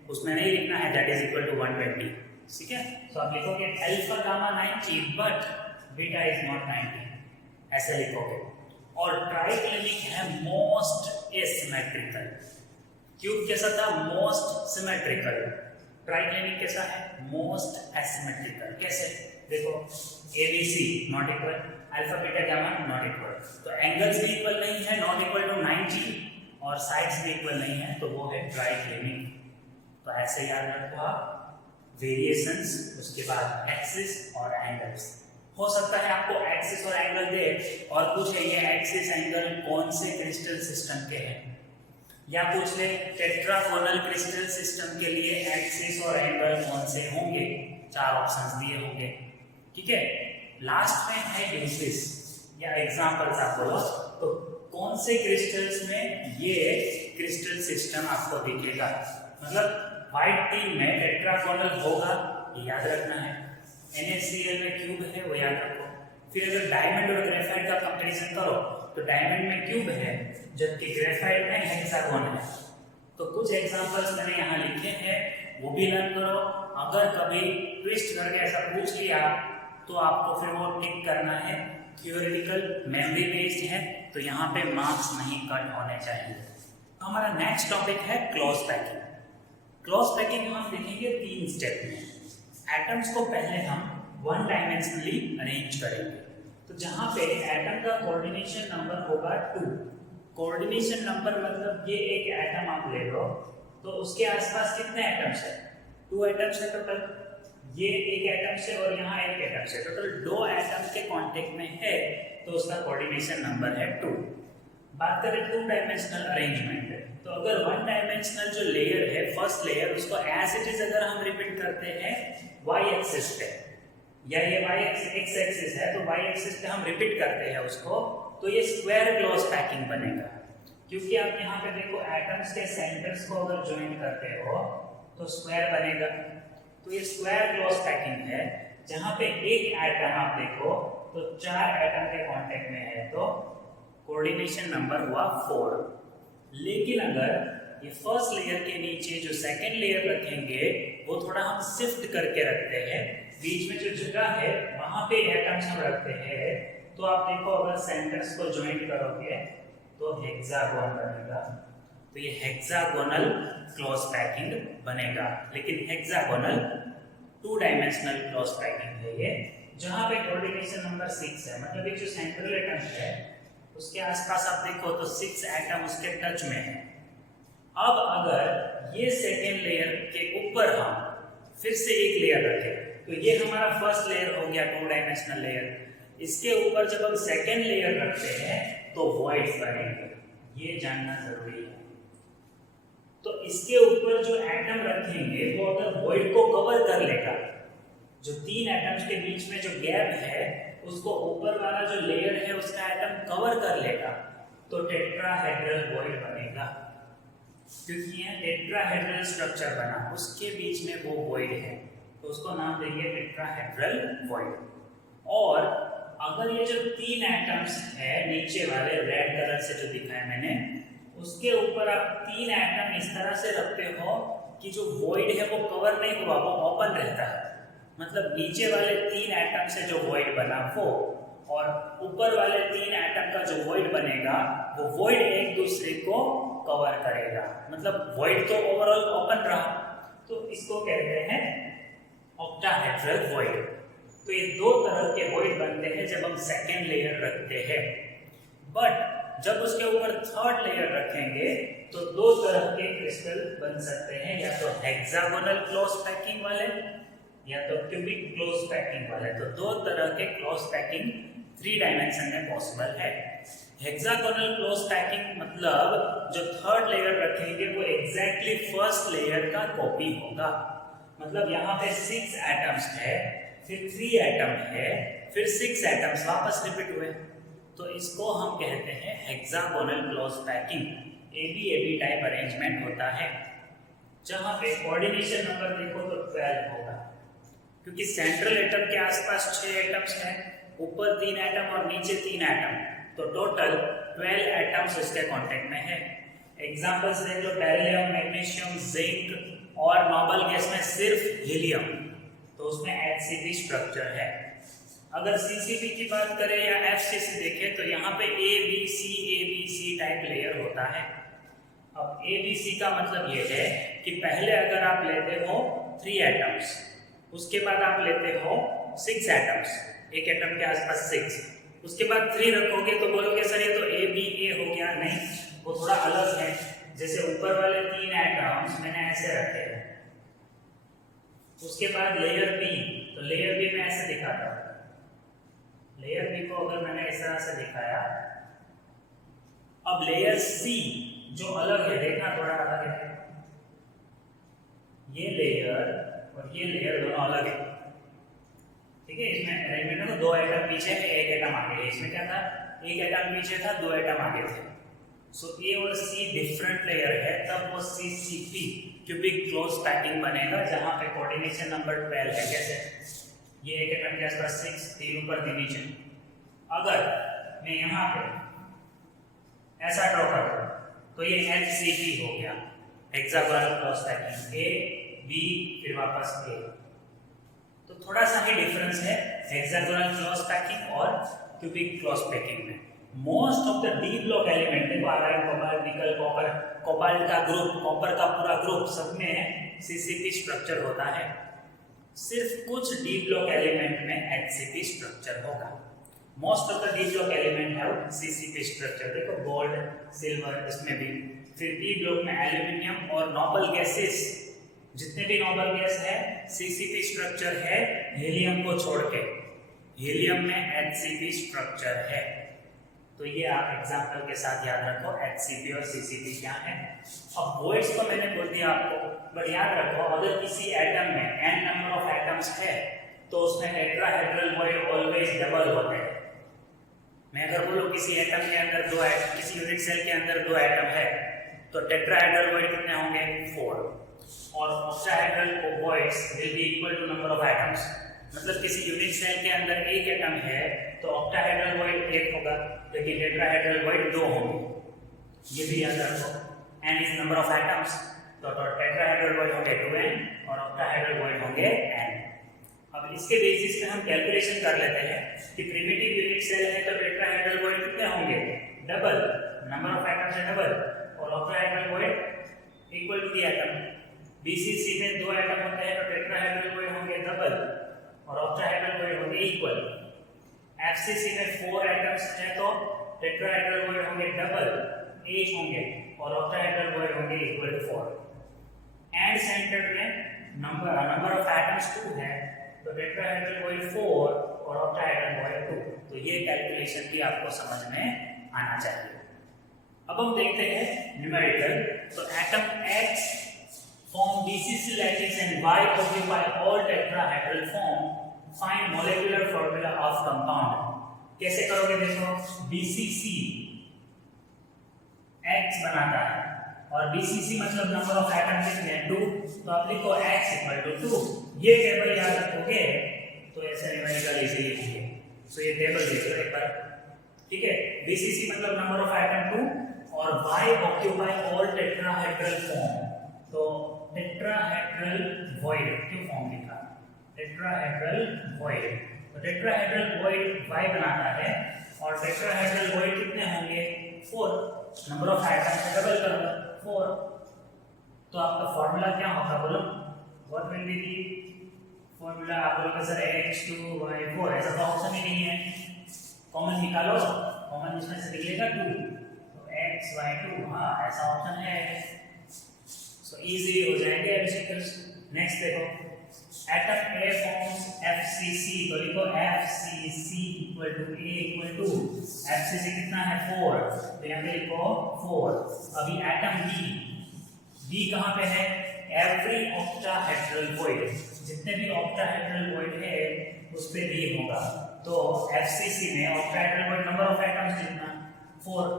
उसमें नहीं लिखना है दैट इज इक्वल टू 120, ठीक है। तो आप लिखोगे alpha gamma 90 but beta is not 90, ऐसे लिखोगे। और ट्राइक्लिनिक है मोस्ट एसिमेट्रिकल, क्यूब कैसा था, मोस्ट सिमेट्रिकल, ट्राइक्लिनिक कैसा है, मोस्ट एसिमेट्रिकल। कैसे, देखो ABC not equal, alpha beta gamma not equal, तो एंगल्स भी इक्वल नहीं है, नॉट इक्वल टू 90, और साइड्स भी इक्वल नहीं है, तो वो है ट्राइक्लिनिक। तो ऐसे याद रखो आप, वेरिएशंस, उसके बाद एक्सिस और एंगल्स। हो सकता है आपको एक्सिस और एंगल दे और पूछे ये एक्सिस एंगल कौन से क्रिस्टल सिस्टम के हैं, या पूछ ले टेट्रागोनल क्रिस्टल सिस्टम के लिए एक्सिस और एंगल कौन से होंगे, 4 ऑप्शंस दिए होंगे, ठीक है। लास्ट में है यूसेस या एग्जांपल्स आप बोलो, तो कौन से क्रिस्टल्स में ये क्रिस्टल सिस्टम आपको दिखेगा, मतलब व्हाइट टी में टेट्रागोनल होगा, ये याद रखना है, NaCl में क्यूब है, वो याद रखो। फिर अगर डायमंड और ग्रेफाइट का कंपैरिजन करो तो डायमंड में क्यूब है जबकि ग्रेफाइट में हेक्सागोन है। तो कुछ एग्जांपल्स मैंने यहाँ लिखे हैं, वो भी लर्न करो। अगर कभी ट्विस्ट करके ऐसा पूछ लिया तो आपको फिर वो टिक करना है, थ्योरेटिकल मेमोरी बेस्ड है, तो यहाँ पे मार्क्स नहीं कट होने चाहिए। हमारा नेक्स्ट टॉपिक है क्लोज पैकिंग। क्लोज पैकिंग हम देखेंगे 3 स्टेप में। एटम्स को पहले हम 1 डायमेंशनली अरेंज करेंगे, तो जहाँ पे एटम का कोऑर्डिनेशन नंबर होगा 2। कोऑर्डिनेशन नंबर मतलब ये एक एटम आप ले लो तो उसके आसपास कितने एटम्स है, 2 एटम्स है टोटल, ये एक एटम से और यहाँ एक एटम से, टोटल 2 एटम के कांटेक्ट में है, तो उसका कोऑर्डिनेशन नंबर है 2। बात करें 2 डायमेंशनल अरेंजमेंट, तो अगर 1 डायमेंशनल जो लेयर है, फर्स्ट लेयर, उसको एज इट इज अगर हम रिपीट करते हैं y एक्सिस पे, या ये y एक्सिस है तो y एक्सिस पे हम रिपीट करते हैं उसको, तो ये स्क्वायर क्लोज पैकिंग बनेगा। क्योंकि आप यहाँ पे देखो एटम्स के सेंटर्स को अगर ज्वाइन करते हो तो स्क्वायर बनेगा, तो ये स्क्वायर क्लोज पैकिंग है। जहाँ पे एक एटम आप देखो तो 4 एटम के कांटेक्ट में है, तो कोऑर्डिनेशन नंबर हुआ 4। लेकिन अगर ये फर्स्ट लेयर के नीचे जो सेकंड लेयर रखेंगे वो थोड़ा हम शिफ्ट करके रखते हैं, बीच में जो जगह है वहां पे एटम्स हम रखते हैं, तो आप देखो अगर सेंटर्स को ज्वाइन करोगे तो हेक्सागोन बनेगा, तो ये हेक्सागोनल क्लोज पैकिंग बनेगा। लेकिन हेक्सागोनल 2 डायमेंशनल क्लोज पैकिंग है ये, जहां पे कोऑर्डिनेशन नंबर 6 है, मतलब एक जो सेंट्रल एटम है उसके आसपास आप देखो तो 6 एटम उसके टच में है। अब अगर ये सेकेंड लेयर के ऊपर हम फिर से एक लेयर रखें, तो ये हमारा फर्स्ट लेयर हो गया 2 डायमेंशनल लेयर, इसके ऊपर जब हम सेकेंड लेयर रखते हैं तो वॉइड्स बनेंगे, ये जानना जरूरी है। तो इसके ऊपर जो एटम रखेंगे वो अगर वॉइड को कवर कर लेगा, जो 3 एटम्स के बीच में जो गैप है उसको ऊपर वाला जो लेयर है उसका एटम कवर कर लेगा, तो टेट्राहेड्रल वॉइड बनेगा। क्योंकि ये टेट्राहेड्रल स्ट्रक्चर बना, उसके बीच में वो वॉइड है, तो उसको नाम देंगे टेट्राहेड्रल वॉइड। और अगर ये जो 3 एटम्स है नीचे वाले रेड कलर से जो दिखाया मैंने, उसके ऊपर आप 3 एटम इस तरह से रखते हो कि जो वॉइड है वो कवर नहीं हुआ, वो ओपन रहता है, मतलब नीचे वाले 3 एटम से जो वॉइड बना वो, और ऊपर वाले 3 एटम का जो वॉइड बनेगा वो वॉइड एक दूसरे को कवर करेगा, मतलब वॉइड तो ओवरऑल ओपन रहा, तो इसको कहते हैं ऑक्टाहेड्रल वॉइड। तो ये 2 तरह के वॉइड बनते हैं जब हम सेकेंड लेयर रखते हैं, बट जब उसके ऊपर थर्ड लेयर रखेंगे तो 2 तरह के क्रिस्टल बन सकते हैं, या तो हेक्सागोनल क्लोज पैकिंग वाले या तो क्यूबिक क्लोज पैकिंग वाले। तो 2 तरह के क्लोज पैकिंग 3 डायमेंशन में पॉसिबल है। हेक्सागोनल क्लोज पैकिंग मतलब जो थर्ड लेयर रखेंगे वो एग्जैक्टली फर्स्ट लेयर का कॉपी होगा, मतलब यहाँ पे 6 एटम्स है, फिर 3 एटम है, फिर 6 एटम्स वापस रिपीट हुए, तो इसको हम कहते हैं hexagonal close packing. AB type arrangement होता है। जहां पे कोऑर्डिनेशन नंबर देखो तो 12 होगा, क्योंकि सेंट्रल एटम के आसपास 6 एटम्स हैं, ऊपर 3 एटम और नीचे 3 एटम, तो टोटल 12 एटम्स इसके कांटेक्ट में है। एग्जांपल्स देख लो, बेरिलियम, मैग्नीशियम, जिंक और नोबल गैस में सिर्फ हीलियम, तो उसमें HCP स्ट्रक्चर है। अगर CCP की बात करें या FCC देखें तो यहाँ पे ABC टाइप लेयर होता है। अब ABC का मतलब ये है कि पहले अगर आप लेते हो 3 एटम्स, उसके बाद आप लेते हो 6 एटम्स, एक एटम के आसपास 6, उसके बाद 3 रखोगे तो बोलोगे सर ये तो ABA हो गया, नहीं, वो थोड़ा अलग है। जैसे ऊपर वाले 3 एटम्स मैंने ऐसे रखे हैं, उसके बाद लेयर B, तो लेयर B में ऐसे दिखाता हूं, लेयर B को अगर मैंने इस तरह से दिखाया, अब लेयर C जो अलग है, देखना थोड़ा अलग है, ये लेयर और ये लेयर दोनों अलग है, ठीक है। इसमें अरेंजमेंट में 2 एटम पीछे है, 1 एटम आगे है। इसमें क्या था, 1 एटम पीछे था, 2 एटम आगे थे। सो A और C डिफरेंट लेयर है, तब वो CCP क्यूबिक क्लोज पैकिंग बनेगा, जहां पे कोऑर्डिनेशन नंबर 12 है। कैसे, ये 1 एटम के आसपास 6, 3 ऊपर 3 नीचे। अगर मैं यहाँ पे ऐसा ड्रॉ कर दूं तो ये HCP हो गया, hexagonal close packing, A B फिर वापस A। तो थोड़ा सा ही डिफरेंस है हेक्सागोनल क्लोज पैकिंग और क्यूबिक क्लोज पैकिंग में। Most of the D block element, देखो आयरन, कोबाल्ट, निकल, कॉपर, कोबाल्ट का ग्रुप, कॉपर का पूरा ग्रुप, सब में CCP स्ट्रक्चर होता है। सिर्फ कुछ डी ब्लॉक एलिमेंट में HCP स्ट्रक्चर होगा। Most of the D block element have CCP structure. देखो गोल्ड, सिल्वर, इसमें भी। फिर डी ब्लॉक में एल्यूमिनियम और नोबल गैसेस, जितने भी नोबल गैस है CCP स्ट्रक्चर है, हीलियम को छोड़ के। हीलियम में HCP स्ट्रक्चर है। तो ये आप एग्जांपल के साथ याद रखो, HCP और CCP क्या है। अब वॉइड्स तो मैंने बोल दिया आपको, बट याद रखो अगर किसी एटम में n नंबर ऑफ एटम्स है तो उसमें टेट्राहेड्रल वॉइड ऑलवेज डबल होते हैं। मैं अगर बोलूं किसी एटम के अंदर 2 एटम, किसी यूनिट सेल के अंदर 2 एटम है तो टेट्राहेड्रल वॉइड कितने होंगे, 4, और octahedral voids will be equal to number of atoms. मतलब किसी यूनिट सेल के अंदर 1 एटम है तो ऑक्टाहेड्रल वॉइड 1 होगा, लेकिन टेट्राहेड्रल वॉइड 2 होंगे। ये भी याद रखो, n is number of atoms, तो टेट्राहेड्रल वॉइड होंगे 2n और ऑक्टाहेड्रल वॉइड होंगे n। अब इसके बेसिस पे हम कैलकुलेशन कर लेते हैं कि प्रिमिटिव यूनिट सेल है तो टेट्राहेड्रल वॉइड कितने होंगे, डबल, नंबर ऑफ एटम्स है डबल, और octahedral void equal to the atom. BCC में 2 एटम होते हैं तो टेट्राहेड्रल वॉइड होंगे डबल और ऑक्टाहेड्रल वॉइड होंगे इक्वल। FCC में 4 एटम्स हैं तो टेट्राहेड्रल वॉइड होंगे डबल, 8 होंगे, और ऑक्टाहेड्रल वॉइड होंगे इक्वल टू 4। एंड सेंटर में नंबर ऑफ एटम्स 2 है तो टेट्राहेड्रल वॉइड 4 और ऑक्टाहेड्रल वॉइड 2। तो ये कैलकुलेशन भी आपको समझ में आना चाहिए। अब हम देखते हैं न्यूमेरिकल। तो atom X form BCC lattice and Y occupy all tetrahedral form. Find molecular formula of compound. कैसे करोगे, देखो BCC X बनाता है और BCC मतलब नंबर ऑफ एटम कितने हैं, 2, तो आप लिखो X इक्वल टू 2। ये टेबल याद रखोगे तो ऐसे न्यूमेरिकल इजीली होंगे। सो ये टेबल देख लो एक बार, ठीक है। BCC मतलब नंबर ऑफ एटम 2 और Y occupy all tetrahedral form. तो टेट्राहेड्रल वॉइड क्यों फॉर्म लिखा, टेट्राहेड्रल वॉइड, तो टेट्राहेड्रल वॉइड Y बनाता है और टेट्राहेड्रल वॉइड कितने होंगे, 4, नंबर ऑफ एटम्स से डबल कर दो 4। तो आपका फार्मूला क्या होगा बोलो, what will be the formula. आप बोलोगे सर X2Y4, ऐसा तो ऑप्शन ही नहीं है, कॉमन निकालो, कॉमन इसमें से निकलेगा 2, तो XY2, हाँ ऐसा ऑप्शन है। सो इजी हो जाएंगे एमसीक्यूज। नेक्स्ट देखो, एटम A फॉर्म्स FCC, तो लिखो FCC equal to A equal to FCC कितना है 4, तो यहाँ पे लिखो 4। अभी एटम B कहाँ पे है, एवरी ऑक्टाहेड्रल वॉइड, जितने भी ऑक्टाहेड्रल वॉइड है उस पे B होगा। तो FCC में octahedral void number of atoms कितना, 4।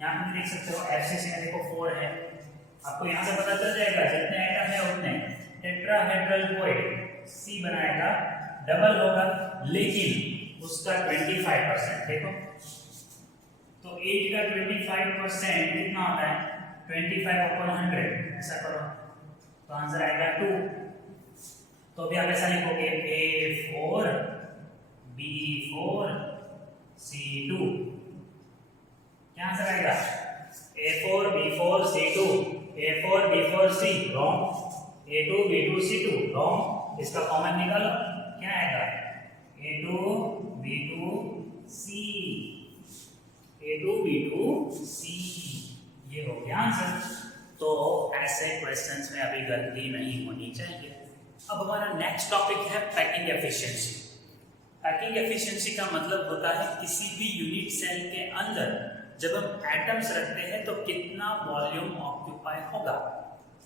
यहाँ पे देख सकते हो FCC में देखो 4 है, आपको यहाँ से पता चल जाएगा जितने एटम है उतने टेट्राहेड्रल कोएड C बनाएगा, डबल होगा, लेकिन उसका 25% देखो, तो 8 का 25% कितना होता है 25/100, ऐसा करो तो आंसर आएगा 2। तो अभी आप ऐसा लिखोगे A4 B4 C2, क्या आंसर आएगा A4 B4 C2, A4 B4 C wrong, A2 B2 C2 wrong, इसका कॉमन निकालो क्या आएगा A2 B2 C, A2 B2 C, ये हो गया आंसर। तो ऐसे क्वेश्चंस में अभी गलती नहीं होनी चाहिए। अब हमारा नेक्स्ट टॉपिक है पैकिंग एफिशिएंसी। पैकिंग एफिशिएंसी का मतलब होता है किसी भी यूनिट सेल के अंदर जब हम एटम्स रखते हैं तो कितना वॉल्यूम ऑक्यूपाई होगा,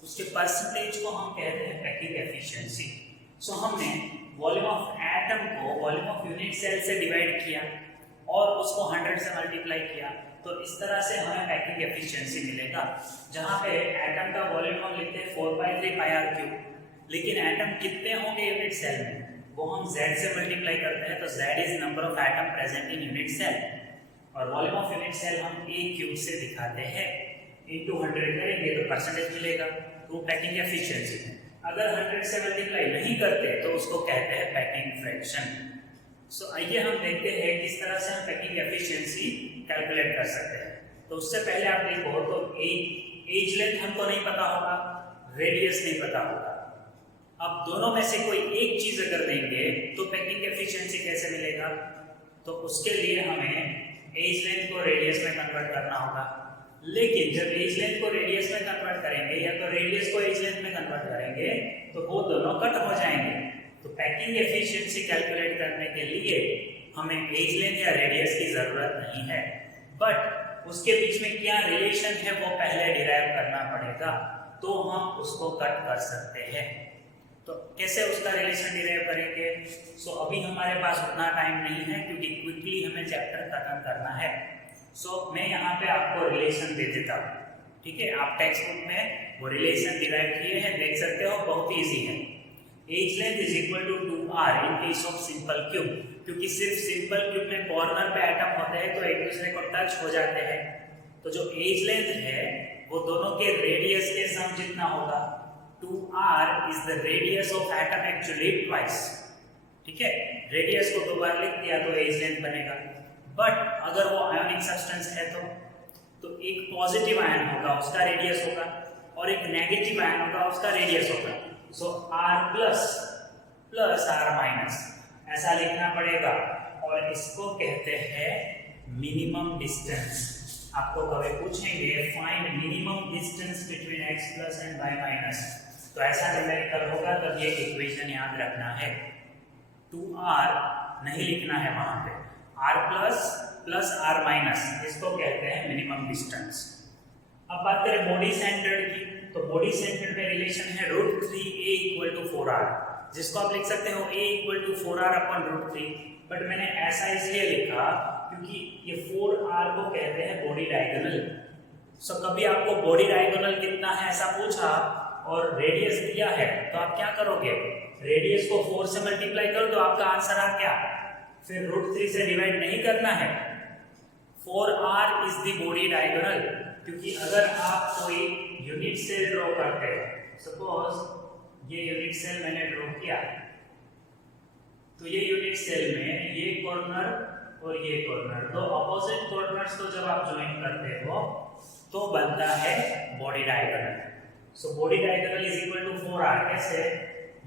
उसके परसेंटेज को हम कहते हैं पैकिंग एफिशिएंसी। सो हमने वॉल्यूम ऑफ एटम को वॉल्यूम ऑफ यूनिट सेल से डिवाइड किया और उसको 100 से मल्टीप्लाई किया, तो इस तरह से हमें पैकिंग एफिशिएंसी मिलेगा। जहां पे एटम का वॉल्यूम हम लिखते हैं 4/3πr³, लेकिन एटम कितने होंगे यूनिट सेल में वो हम Z से मल्टीप्लाई करते हैं, तो Z is number of atom present in unit cell, और वॉल्यूम ऑफ यूनिट सेल हम A³ से दिखाते हैं, इनटू 100 करेंगे तो परसेंटेज मिलेगा, तो पैकिंग एफिशिएंसी। अगर 100 से मल्टीप्लाई नहीं करते तो उसको कहते हैं पैकिंग फ्रैक्शन। सो आइए हम देखते हैं किस तरह से हम पैकिंग एफिशिएंसी कैलकुलेट कर सकते हैं। तो उससे पहले आप देखो तो एज लेंथ हमको नहीं पता होगा, रेडियस नहीं पता होगा। अब दोनों में से कोई एक चीज अगर देंगे तो पैकिंग एफिशिएंसी कैसे मिलेगा, तो उसके लिए हमें एज लेंथ को रेडियस में कन्वर्ट करना होगा। लेकिन जब एज लेंथ को रेडियस में कन्वर्ट करेंगे या तो रेडियस को एज लेंथ में कन्वर्ट करेंगे तो वो दोनों कट हो जाएंगे। तो पैकिंग एफिशिएंसी कैलकुलेट करने के लिए हमें एज लेंथ या रेडियस की जरूरत नहीं है, बट उसके बीच में क्या रिलेशन है वो पहले डिराइव करना पड़ेगा, तो हम उसको कट कर सकते हैं। तो कैसे उसका रिलेशन डिराइव करेंगे? सो अभी हमारे पास उतना टाइम नहीं है क्योंकि क्विकली हमें चैप्टर खत्म करना है। सो मैं यहाँ पे आपको रिलेशन दे देता हूँ, ठीक है। आप टेक्स्ट बुक में वो रिलेशन डिराइव किए हैं, देख सकते हो, बहुत इजी है। Edge length is equal to 2r in case of simple cube, क्योंकि सिर्फ सिंपल क्यूब में कॉर्नर पे एटम होते हैं तो एक दूसरे को टच हो जाते हैं। तो जो एज लेंथ है वो दोनों के रेडियस के सम जितना होगा। 2r is the radius of atom actually twice, ठीक है। रेडियस को 2 बार लिख दिया तो एज लेंथ बनेगा। बट अगर वो आयोनिक सब्सटेंस है तो एक पॉजिटिव आयन होगा उसका रेडियस होगा और एक नेगेटिव आयन होगा उसका रेडियस होगा। सो r प्लस r माइनस ऐसा लिखना पड़ेगा, और इसको कहते हैं मिनिमम डिस्टेंस। आपको कभी पूछेंगे find minimum distance between x plus and y minus, तो ऐसा न्यूमेरिकल होगा तब ये इक्वेशन याद रखना है। 2r नहीं लिखना है वहां पे, r प्लस r माइनस, इसको कहते हैं मिनिमम डिस्टेंस। अब बात करें बॉडी सेंटर्ड की, तो बॉडी सेंटर्ड में रिलेशन है √3a = 4r, जिसको आप लिख सकते हो a = 4r/√3। बट मैंने ऐसा इसलिए लिखा क्योंकि ये 4r को कहते हैं बॉडी डायगोनल। सो कभी आपको बॉडी डायगोनल कितना है ऐसा पूछा और रेडियस दिया है तो आप क्या करोगे, रेडियस को 4 से मल्टीप्लाई करो तो आपका आंसर आ गया, फिर √3 से डिवाइड नहीं करना है। 4r is the body diagonal, क्योंकि अगर आप कोई यूनिट सेल ड्रॉ करते हैं, सपोज ये यूनिट सेल मैंने ड्रॉ किया, तो ये यूनिट सेल में ये कॉर्नर और ये कॉर्नर, दो अपोजिट कॉर्नर्स को जब आप ज्वाइन करते हो तो बनता है body diagonal. So body diagonal is equal to 4r। कैसे?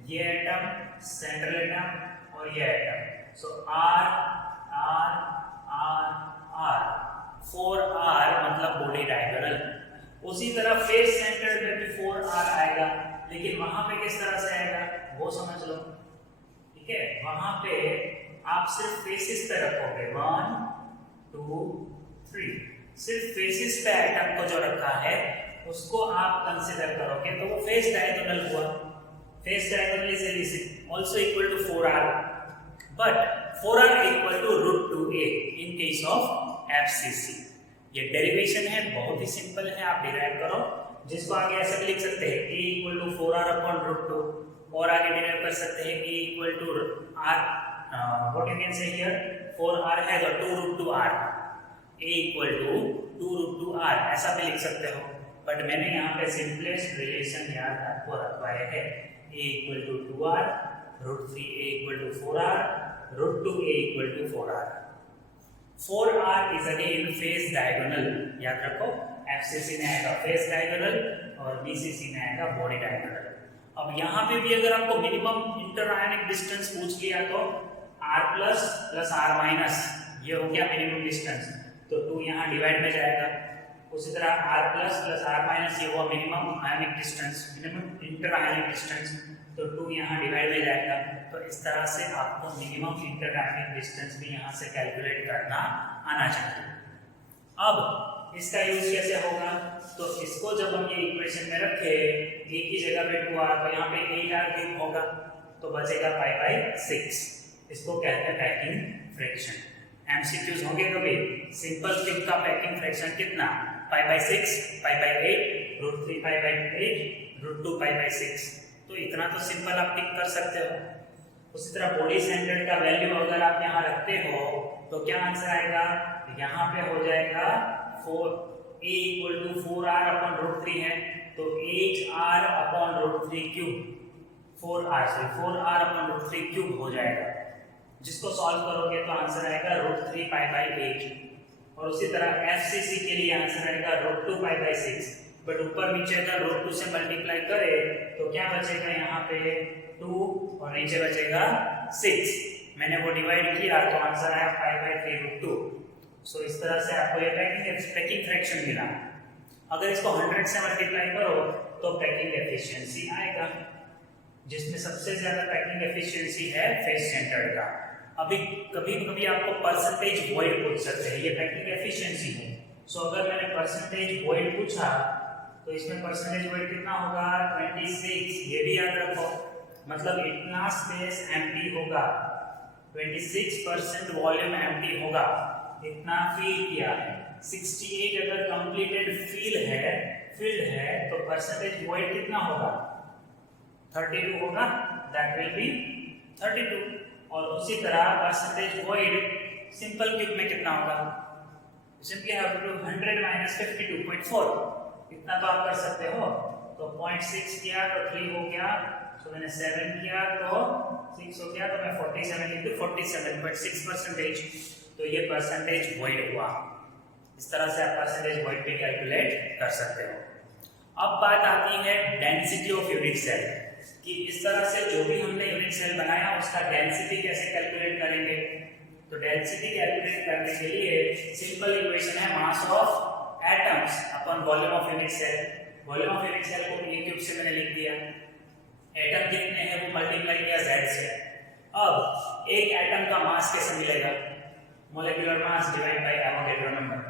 ये एटम, सेंट्रल एटम और ये atom, so r r r r, 4r मतलब बॉडी डायगोनल। उसी तरह फेस सेंटर्ड में भी 4r आएगा, लेकिन वहां पे किस तरह से आएगा वो समझ लो, ठीक है। वहां पे आप सिर्फ फेसिस पे रखोगे, 1 2 3, सिर्फ फेसिस पे एटम को जो रखा है उसको आप कंसीडर करोगे तो वो फेस डायगोनल हुआ। Face diagonal is also equal to 4r, but 4r equal to √2a in case of FCC। ये डेरिवेशन है, बहुत ही सिंपल है, आप डिराइव करो। जिसको आगे ऐसे भी लिख सकते हैं a equal to 4r upon root 2, और आगे डिराइव कर सकते हैं a equal to r, what you can say here 4r है तो 2 root 2 r, a equal to 2 root 2 r ऐसा भी लिख सकते हो, बट मैंने यहाँ पे सिंपलेस्ट रिलेशन याद आपको रखवाया है a equal to 2r root 3a equal to 4r root 2a equal to 4r। 4r is again face diagonal, याद रखो FCC में आएगा फेस डायगोनल और BCC में आएगा बॉडी डायगोनल। अब यहाँ पे भी अगर आपको मिनिमम इंटरआयोनिक डिस्टेंस पूछ लिया तो r plus plus r minus, ये हो गया मिनिमम डिस्टेंस, तो 2 यहाँ डिवाइड में जाएगा। उसी तरह r plus plus r minus, ये हुआ minimum ionic distance, minimum interionic distance, तो 2 यहाँ डिवाइड में जाएगा। तो इस तरह से आपको मिनिमम इंटरआयोनिक डिस्टेंस भी यहाँ से कैलकुलेट करना आना चाहिए। अब इसका यूज कैसे होगा, तो इसको जब हम ये इक्वेशन में रखे a की जगह पे 2r, तो यहाँ पे 8r क्यूब होगा, तो बचेगा पाई बाई 6। इसको कहते हैं पैकिंग फ्रैक्शन। एमसीक्यूज होंगे कभी, सिंपल क्यूब का पैकिंग फ्रैक्शन कितना, pi by 6, pi by 8, root 3 pi by 8, root 2 pi by 6, तो इतना तो सिंपल आप टिक कर सकते हो। उसी तरह बॉडी सेंटर का वैल्यू अगर आप यहाँ रखते हो तो क्या आंसर आएगा, यहाँ पे हो जाएगा 4a equal to 4r upon root 3 है, तो 8r upon root 3 cube, 4r upon root 3 cube हो जाएगा, जिसको सॉल्व करोगे तो आंसर आएगा रूट 3 पाई बाई 8। और उसी तरह FCC के लिए आंसर आएगा रूट 2 पाई बाई 6, बट ऊपर नीचे अगर रूट 2 से मल्टीप्लाई करे तो क्या बचेगा, यहाँ पे 2 और नीचे बचेगा 6, मैंने वो डिवाइड किया तो आंसर आया पाई बाई 3 रूट 2। सो इस तरह से आपको ये पैकिंग फ्रैक्शन मिला। अगर इसको 100 से मल्टीप्लाई करो तो पैकिंग एफिशिएंसी आएगा, जिसमें सबसे ज्यादा पैकिंग एफिशिएंसी है फेस सेंटर्ड का। अभी कभी कभी आपको परसेंटेज वॉइड पूछ सकते हैं, ये पैकिंग एफिशिएंसी है। सो अगर मैंने परसेंटेज वॉइड पूछा तो इसमें परसेंटेज वॉइड कितना होगा 26, ये भी याद रखो, मतलब इतना स्पेस एम्प्टी होगा, 26% वॉल्यूम एम्प्टी होगा, इतना फिल किया है। 68 अगर कंप्लीटेड फिल्ड है तो परसेंटेज वॉइड कितना होगा 32 होगा, दैट विल बी 32। और उसी तरह परसेंटेज वॉइड सिंपल क्यूब में कितना होगा, सिंपली हैव टू 100 माइनस 52.4, इतना तो आप कर सकते हो। तो 0.6 किया तो 3 हो गया, तो मैंने 7 किया तो 6 हो गया, तो मैं 47 into 47.6%, तो ये परसेंटेज वॉइड हुआ। इस तरह से आप परसेंटेज वॉइड पे कैलकुलेट कर सकते हो। अब बात आती है डेंसिटी ऑफ यूनिट सेल कि इस तरह से जो भी हमने यूनिट सेल बनाया उसका डेंसिटी कैसे कैलकुलेट करेंगे। तो डेंसिटी कैलकुलेट करने के लिए सिंपल इक्वेशन है mass of atoms upon volume of unit cell. Volume of unit cell को a क्यूब से मैंने लिख दिया, एटम कितने हैं वो मल्टीप्लाई किया z से। अब एक एटम का मास कैसे मिलेगा, molecular mass divide by Avogadro number.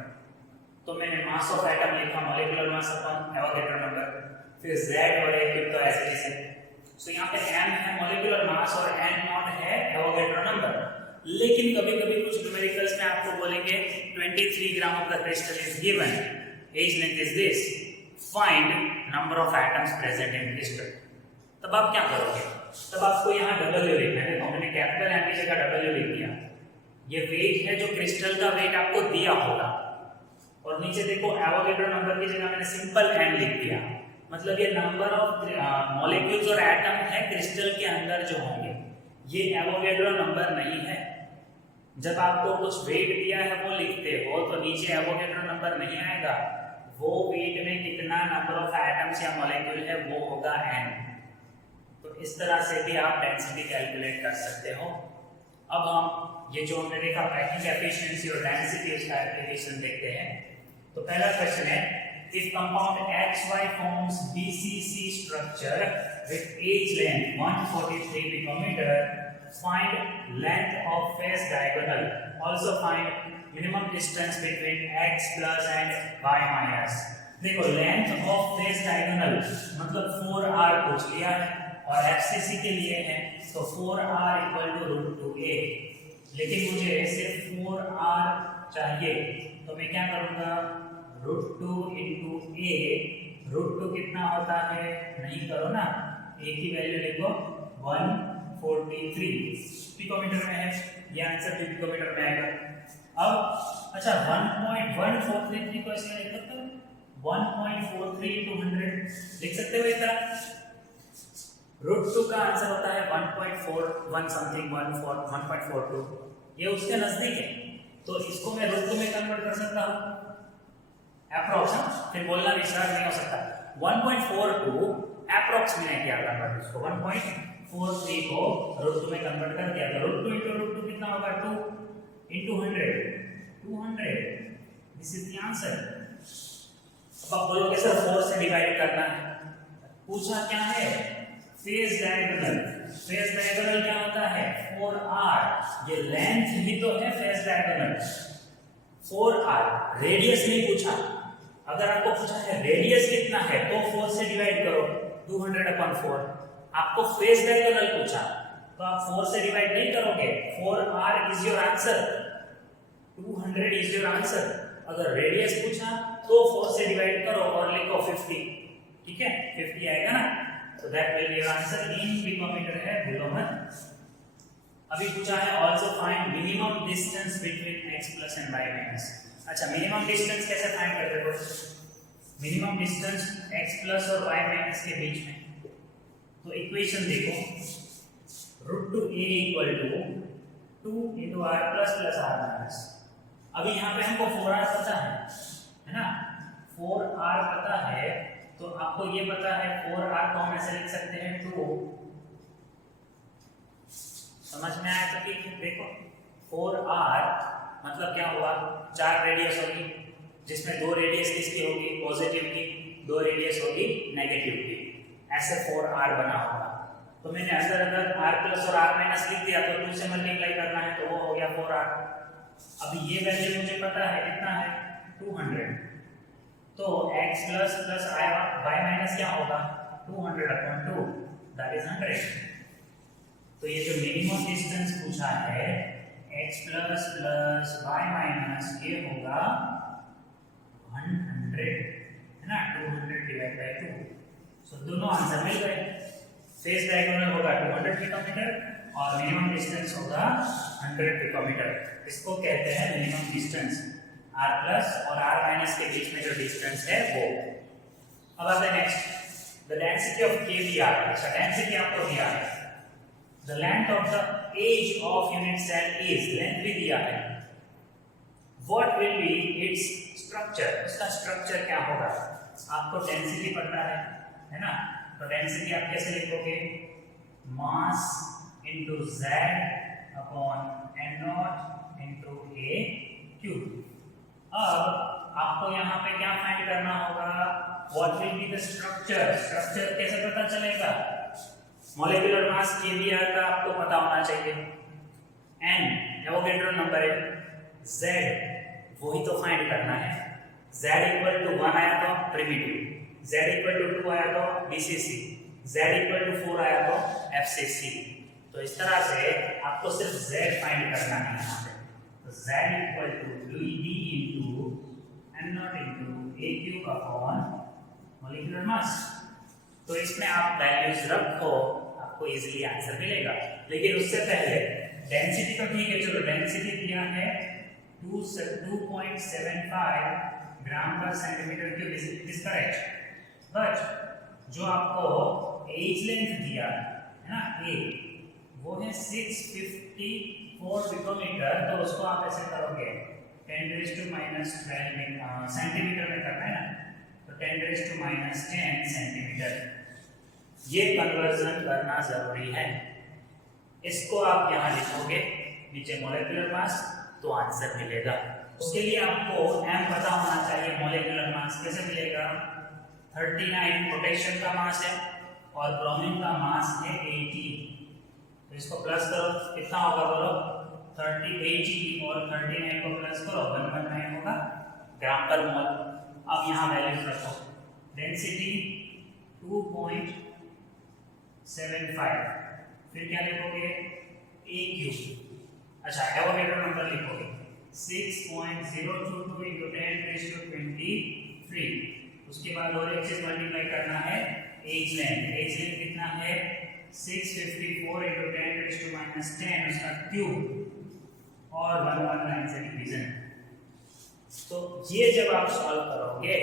तो मैंने मास ऑफ एटम लिखा molecular mass upon Avogadro number, फिर z और a क्यूब तो ऐसे ही है। सो यहाँ पे m है मॉलिक्यूलर मास और n नॉट है एवोगैड्रो नंबर। लेकिन कभी कभी कुछ न्यूमेरिकल्स में आपको बोलेंगे 23 gram of the crystal is given, edge length is this, find number of atoms present in crystal. तब आप क्या करोगे, तब आपको यहाँ W लिखना है। तो मैंने कैपिटल M की जगह W लिख दिया, ये वेट है जो क्रिस्टल का वेट आपको दिया होगा, और नीचे देखो एवोगैड्रो नंबर की जगह मैंने सिंपल n लिख दिया, मतलब ये नंबर ऑफ मॉलिक्यूल्स और एटम है क्रिस्टल के अंदर जो होंगे, ये एवोगैड्रो नंबर नहीं है। जब आपको कुछ वेट दिया है वो लिखते हो तो नीचे एवोगैड्रो नंबर नहीं आएगा, वो वेट में कितना नंबर ऑफ एटम्स या मॉलिक्यूल है वो होगा n। तो इस तरह से भी आप डेंसिटी कैलकुलेट कर सकते हो। अब हम ये जो हमने देखा पैकिंग एफिशिएंसी और डेंसिटी, इसका एप्लीकेशन देखते हैं। तो पहला क्वेश्चन है, if compound XY forms BCC structure with age length 143 picometer, find length of face diagonal, also find minimum distance between x plus and y minus। देखो लेंथ ऑफ फेस डायगोनल मतलब 4r पूछ लिया है और FCC के लिए है तो 4r equal to root 2a, लेकिन मुझे सिर्फ 4r चाहिए तो मैं क्या करूंगा, रूट 2 इंटू a √2 कितना होता है, नहीं करो ना, ए की वैल्यू लिखो 143 पिकोमीटर में है, ये आंसर भी पिकोमीटर में आएगा। अब अच्छा 1.1433 को ऐसे लिख सकते हो, 1.43 into 100 लिख सकते हो इस तरह। √2 का आंसर होता है 1.41 समथिंग 1.42, ये उसके नजदीक है, तो इसको मैं √2 में कन्वर्ट कर सकता हूँ अप्रॉक्स, फिर बोलना विश्वास नहीं हो सकता। 1.42 अप्रॉक्स मैंने किया कन्वर्ट, इसको 1.43 को √2 में कन्वर्ट कर दिया, तो √2 into √2 कितना होगा, 2 into 100 200, this is the answer. अब आप बोलोगे सर 4 से डिवाइड करना है, पूछा क्या है, फेज डायगोनल। फेज डायगोनल क्या होता है, 4r, ये लेंथ ही तो है फेज डायगोनल, 4r, रेडियस नहीं पूछा। अगर आपको पूछा है रेडियस कितना है तो 4 से डिवाइड करो, 200/4। आपको फेज डायगोनल पूछा तो आप 4 से डिवाइड नहीं करोगे, 4r is your answer, 200 is your answer. अगर रेडियस पूछा तो 4 से डिवाइड करो और लिखो 50, ठीक है, 50 आएगा ना, so that will be your answer in picometer है, भूलो मत। अभी पूछा है also find minimum distance between x plus and y minus। अच्छा मिनिमम डिस्टेंस कैसे फाइंड करते हो, मिनिमम डिस्टेंस x प्लस और y माइनस के बीच में, तो इक्वेशन देखो, √2a = 2 into r plus plus r minus। अभी यहाँ पे हमको 4r पता है ना, 4r पता है, तो आपको ये पता है 4r को हम ऐसे लिख सकते हैं 2, समझ में आया तो ठीक है। देखो 4r मतलब क्या हुआ, 4 रेडियस होगी, जिसमें 2 रेडियस किसकी होगी, पॉजिटिव की, 2 रेडियस होगी नेगेटिव की, ऐसे 4r बना होगा। तो मैंने अगर r प्लस और r माइनस लिख दिया तो 2 से मल्टीप्लाई करना है तो वो हो गया 4r। अभी ये वैल्यू मुझे पता है कितना है, 200, तो x plus plus y minus क्या होगा, 200/2, दैट इज 100। तो ये जो मिनिमम डिस्टेंस पूछा है x plus plus y minus, ये होगा 100 है ना, 200/2। सो दोनों आंसर मिल गए, फेज डायगोनल होगा 200 पिकोमीटर और मिनिमम डिस्टेंस होगा 100 पिकोमीटर। इसको कहते हैं मिनिमम डिस्टेंस, r प्लस और r माइनस के बीच में जो डिस्टेंस है वो। अब आता है next, the density of KBr। अच्छा डेंसिटी आपको दिया है, the length of the edge of unit cell is, length भी दिया है, what will be its structure, उसका स्ट्रक्चर क्या होगा। आपको डेंसिटी पता है ना, तो डेंसिटी आप कैसे लिखोगे, mass into z upon n0 into a cube. अब आपको यहाँ पे क्या फाइंड करना होगा, what will be the structure. Structure कैसे पता चलेगा, मॉलिक्यूलर मास KBr का आपको पता होना चाहिए, n एवोगैड्रो नंबर है, z वही तो फाइंड करना है, z = 1 आया तो प्रिमिटिव, z = 2 आया तो BCC, z = 4 आया तो FCC। तो इस तरह से आपको सिर्फ z फाइंड करना है यहाँ पे, तो z = d into n0 into a cube upon molecular mass. तो इसमें आप वैल्यूज रखो, आपको इजीली आंसर मिलेगा। लेकिन उससे पहले डेंसिटी तो ठीक है, चलो डेंसिटी दिया है 2.75 ग्राम पर centimetre cube, it is correct, but जो आपको एज लेंथ दिया है ना a, वो है 654 पिकोमीटर, तो उसको आप ऐसे करोगे 10⁻⁻12 सेंटीमीटर में करना है ना, तो 10⁻10 सेंटीमीटर, ये कन्वर्जन करना जरूरी है। इसको आप यहाँ लिखोगे नीचे मॉलिक्यूलर मास, तो आंसर मिलेगा। उसके लिए आपको m पता होना चाहिए, मॉलिक्यूलर मास कैसे मिलेगा, 39 पोटेशियम का मास है और ब्रोमीन का मास है 80, तो इसको प्लस करो, कितना होगा बोलो, 30 और 39 को प्लस करो 119 होगा ग्राम पर मोल। अब यहाँ वैल्यूज रखो, डेंसिटी 2.75, फिर क्या लिखोगे a क्यूब, अच्छा एवोगैड्रो नंबर लिखोगे 6.022 × 10⁻23, उसके बाद और एक चीज मल्टीप्लाई करना है एज लेंथ। एज लेंथ कितना है 654 into 10 raised to minus 10 उसका क्यूब और 119 से डिवीजन। तो ये जब आप सॉल्व करोगे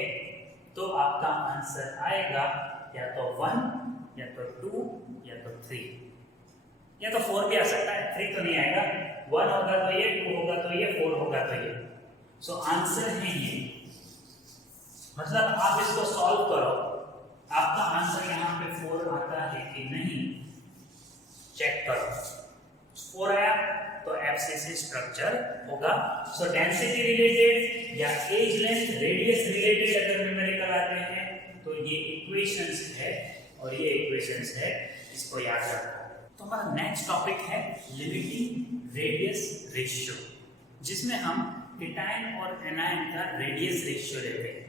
तो आपका आंसर आएगा या तो 1 या तो 2 या तो 3 या तो 4 भी आ सकता है, 3 तो नहीं आएगा। 1 होगा तो ये, 2 होगा तो ये, 4 होगा तो ये। सो आंसर है ये। मतलब आप इसको सॉल्व करो, आपका आंसर यहाँ पे 4 आता है कि नहीं चेक करो। 4 आया तो एफसीसी स्ट्रक्चर होगा। सो डेंसिटी रिलेटेड या एज लेंथ रेडियस रिलेटेड अगर न्यूमेरिकल आते हैं तो ये इक्वेशंस है और ये इक्वेशंस है, इसको याद रखो। तो हमारा नेक्स्ट टॉपिक है लिमिटिंग रेडियस रेशियो, जिसमें हम केटायन और एनायन का रेडियस रेशियो लेते हैं।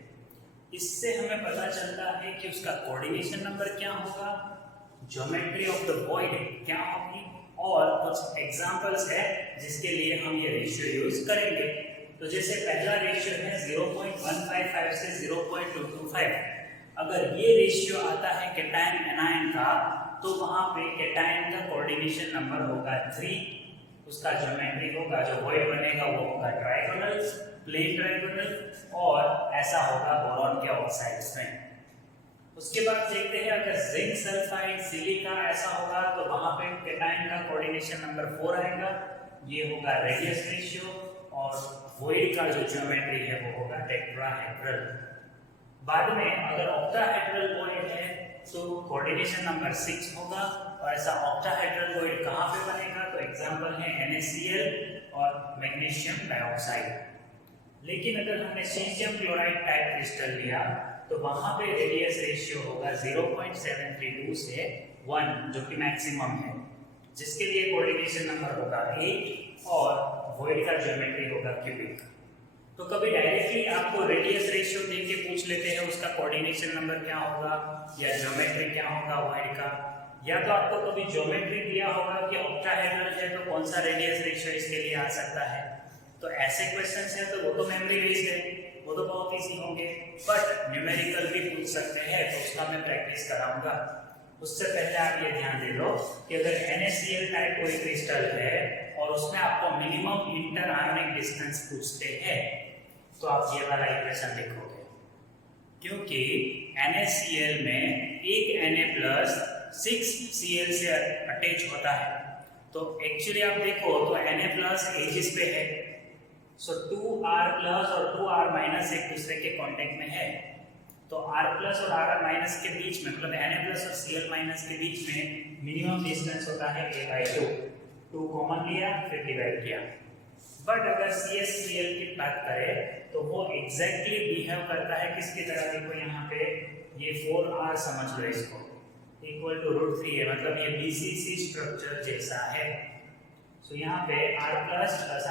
इससे हमें पता चलता है कि उसका कोऑर्डिनेशन नंबर क्या होगा, ज्योमेट्री ऑफ द वॉइड क्या होगी, और कुछ एग्जांपल्स है जिसके लिए हम ये रेशियो यूज करेंगे। तो जैसे पहला रेशियो है 0.155 से 0.225। अगर ये रेशियो आता है केटायन एनायन का तो वहां पे केटायन का कोऑर्डिनेशन नंबर होगा 3। उसका ज्योमेट्री होगा, जो वॉइड बनेगा वो होगा ट्रायगोनल, प्लेन ट्रायगोनल, और ऐसा होगा बोरॉन के ऑक्साइड्स में। उसके बाद देखते हैं अगर जिंक सल्फाइड सिलिका ऐसा होगा तो वहां पे केटायन का कोऑर्डिनेशन नंबर 4 आएगा, ये होगा रेडियस रेशियो, और वॉइड का जो ज्योमेट्री है वो होगा टेट्राहेड्रल। बाद में अगर ऑक्टाहेड्रल वॉइड है तो कोऑर्डिनेशन नंबर 6 होगा, और ऐसा ऑक्टाहेड्रल वॉइड कहां पे बनेगा तो एग्जांपल है NaCl और मैग्नीशियम डाइऑक्साइड। लेकिन अगर हमने सीजियम क्लोराइड टाइप क्रिस्टल लिया तो वहां पे रेडियस रेशियो होगा 0.732 से 1, जो कि मैक्सिमम है, जिसके लिए कोऑर्डिनेशन नंबर होगा 8 और वॉइड का ज्योमेट्री होगा क्यूबिक। तो कभी डायरेक्टली आपको रेडियस रेशियो देके पूछ लेते हैं उसका कोऑर्डिनेशन नंबर क्या होगा या ज्योमेट्री क्या होगा वॉइड का, या तो आपको कभी ज्योमेट्री दिया होगा कि ऑक्टाहेड्रल है तो कौन सा रेडियस रेशियो इसके लिए आ सकता है। तो ऐसे क्वेश्चंस हैं तो वो तो मेमोरी बेस्ड है, वो तो बहुत इजी होंगे, बट न्यूमेरिकल भी पूछ सकते हैं तो उसका मैं प्रैक्टिस कराऊंगा। उससे पहले आप ये ध्यान दे लो कि अगर NaCl टाइप कोई क्रिस्टल है और उसमें आपको मिनिमम इंटर आयोनिक डिस्टेंस पूछते हैं तो आप ये वाला इक्वेशन लिखोगे, क्योंकि NaCl में एक Na+ 6Cl से अटैच होता है। तो एक्चुअली आप देखो तो Na+ एजिस पे है, सो 2R+ और 2R- एक दूसरे के कांटेक्ट में है, तो R+ और R- के बीच में, मतलब Na+ और Cl- के बीच में मिनिमम डिस्टेंस होता है a/2। 2 कॉमन लिया फिर डिवाइड किया। बट अगर CsCl की बात करें तो वो एग्जैक्टली बिहेव करता है किसकी तरह, देखो यहाँ पे ये 4R समझ लो इसको, इक्वल टू √3 है, मतलब ये BCC स्ट्रक्चर जैसा है। सो यहाँ पे R+ +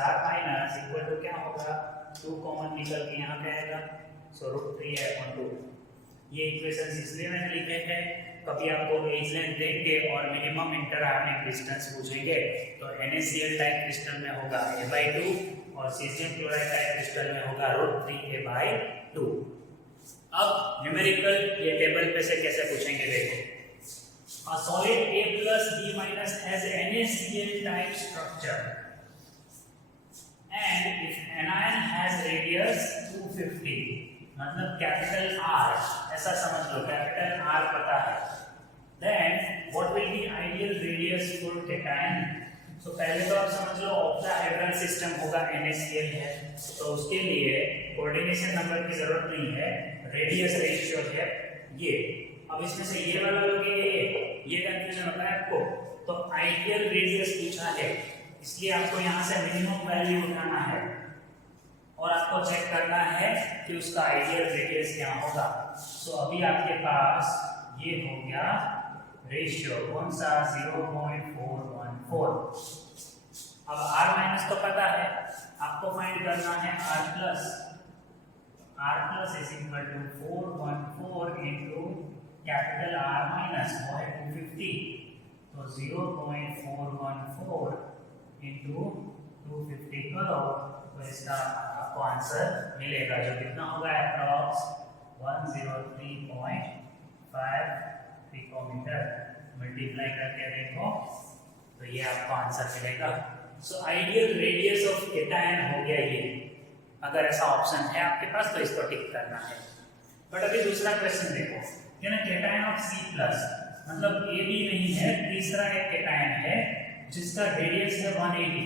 R- इक्वल टू क्या होगा, 2 कॉमन निकल के यहाँ पे आएगा, सो √3/2। ये इक्वेशंस इसलिए मैंने लिखे हैं, कभी आपको एज लेंथ देंगे और मिनिमम इंटर आयोनिक डिस्टेंस पूछेंगे तो NaCl टाइप क्रिस्टल में होगा a/2 और सीजियम क्लोराइड टाइप क्रिस्टल में होगा √3a/2। अब न्यूमेरिकल ये टेबल पे से कैसे पूछेंगे, देखो a solid A+B- has NaCl type structure and if anion has radius 250, मतलब कैपिटल R, ऐसा समझ लो, कैपिटल R पता है, then what will be ideal radius for cation? तो पहले तो आप समझ लो ऑक्टाहेड्रल सिस्टम होगा, NaCl है, तो उसके लिए कोऑर्डिनेशन नंबर की जरूरत नहीं है, रेडियस रेशियो है ये। अब इसमें से ये वाला लोगे ये कंफ्यूजन होता है आपको, तो आइडियल रेडियस पूछा है, इसलिए आपको यहाँ से मिनिमम वैल्यू उठाना है और आपको चेक करना है कि उसका आइडियल रेडियस क्या होगा। सो अभी आपके पास ये हो गया रेशियो, कौन सा, 0.414। अब R- तो पता है, आपको फाइंड करना है R+। R+ is equal to 414 into capital R- वो है 250, तो 0.414 इंटू 250 करो तो इसका आपको आंसर मिलेगा, जो कितना होगा अप्रॉक्स 103.5 पिकोमीटर मल्टीप्लाई करके देखो तो ये आपको आंसर मिलेगा। So ideal radius of cation हो गया ये। अगर ऐसा ऑप्शन है आपके पास तो इसको टिक करना है। बट अभी दूसरा क्वेश्चन देखो, ये ना केटायन ऑफ C प्लस, मतलब ये भी नहीं है, तीसरा एक केटायन है जिसका रेडियस है 180।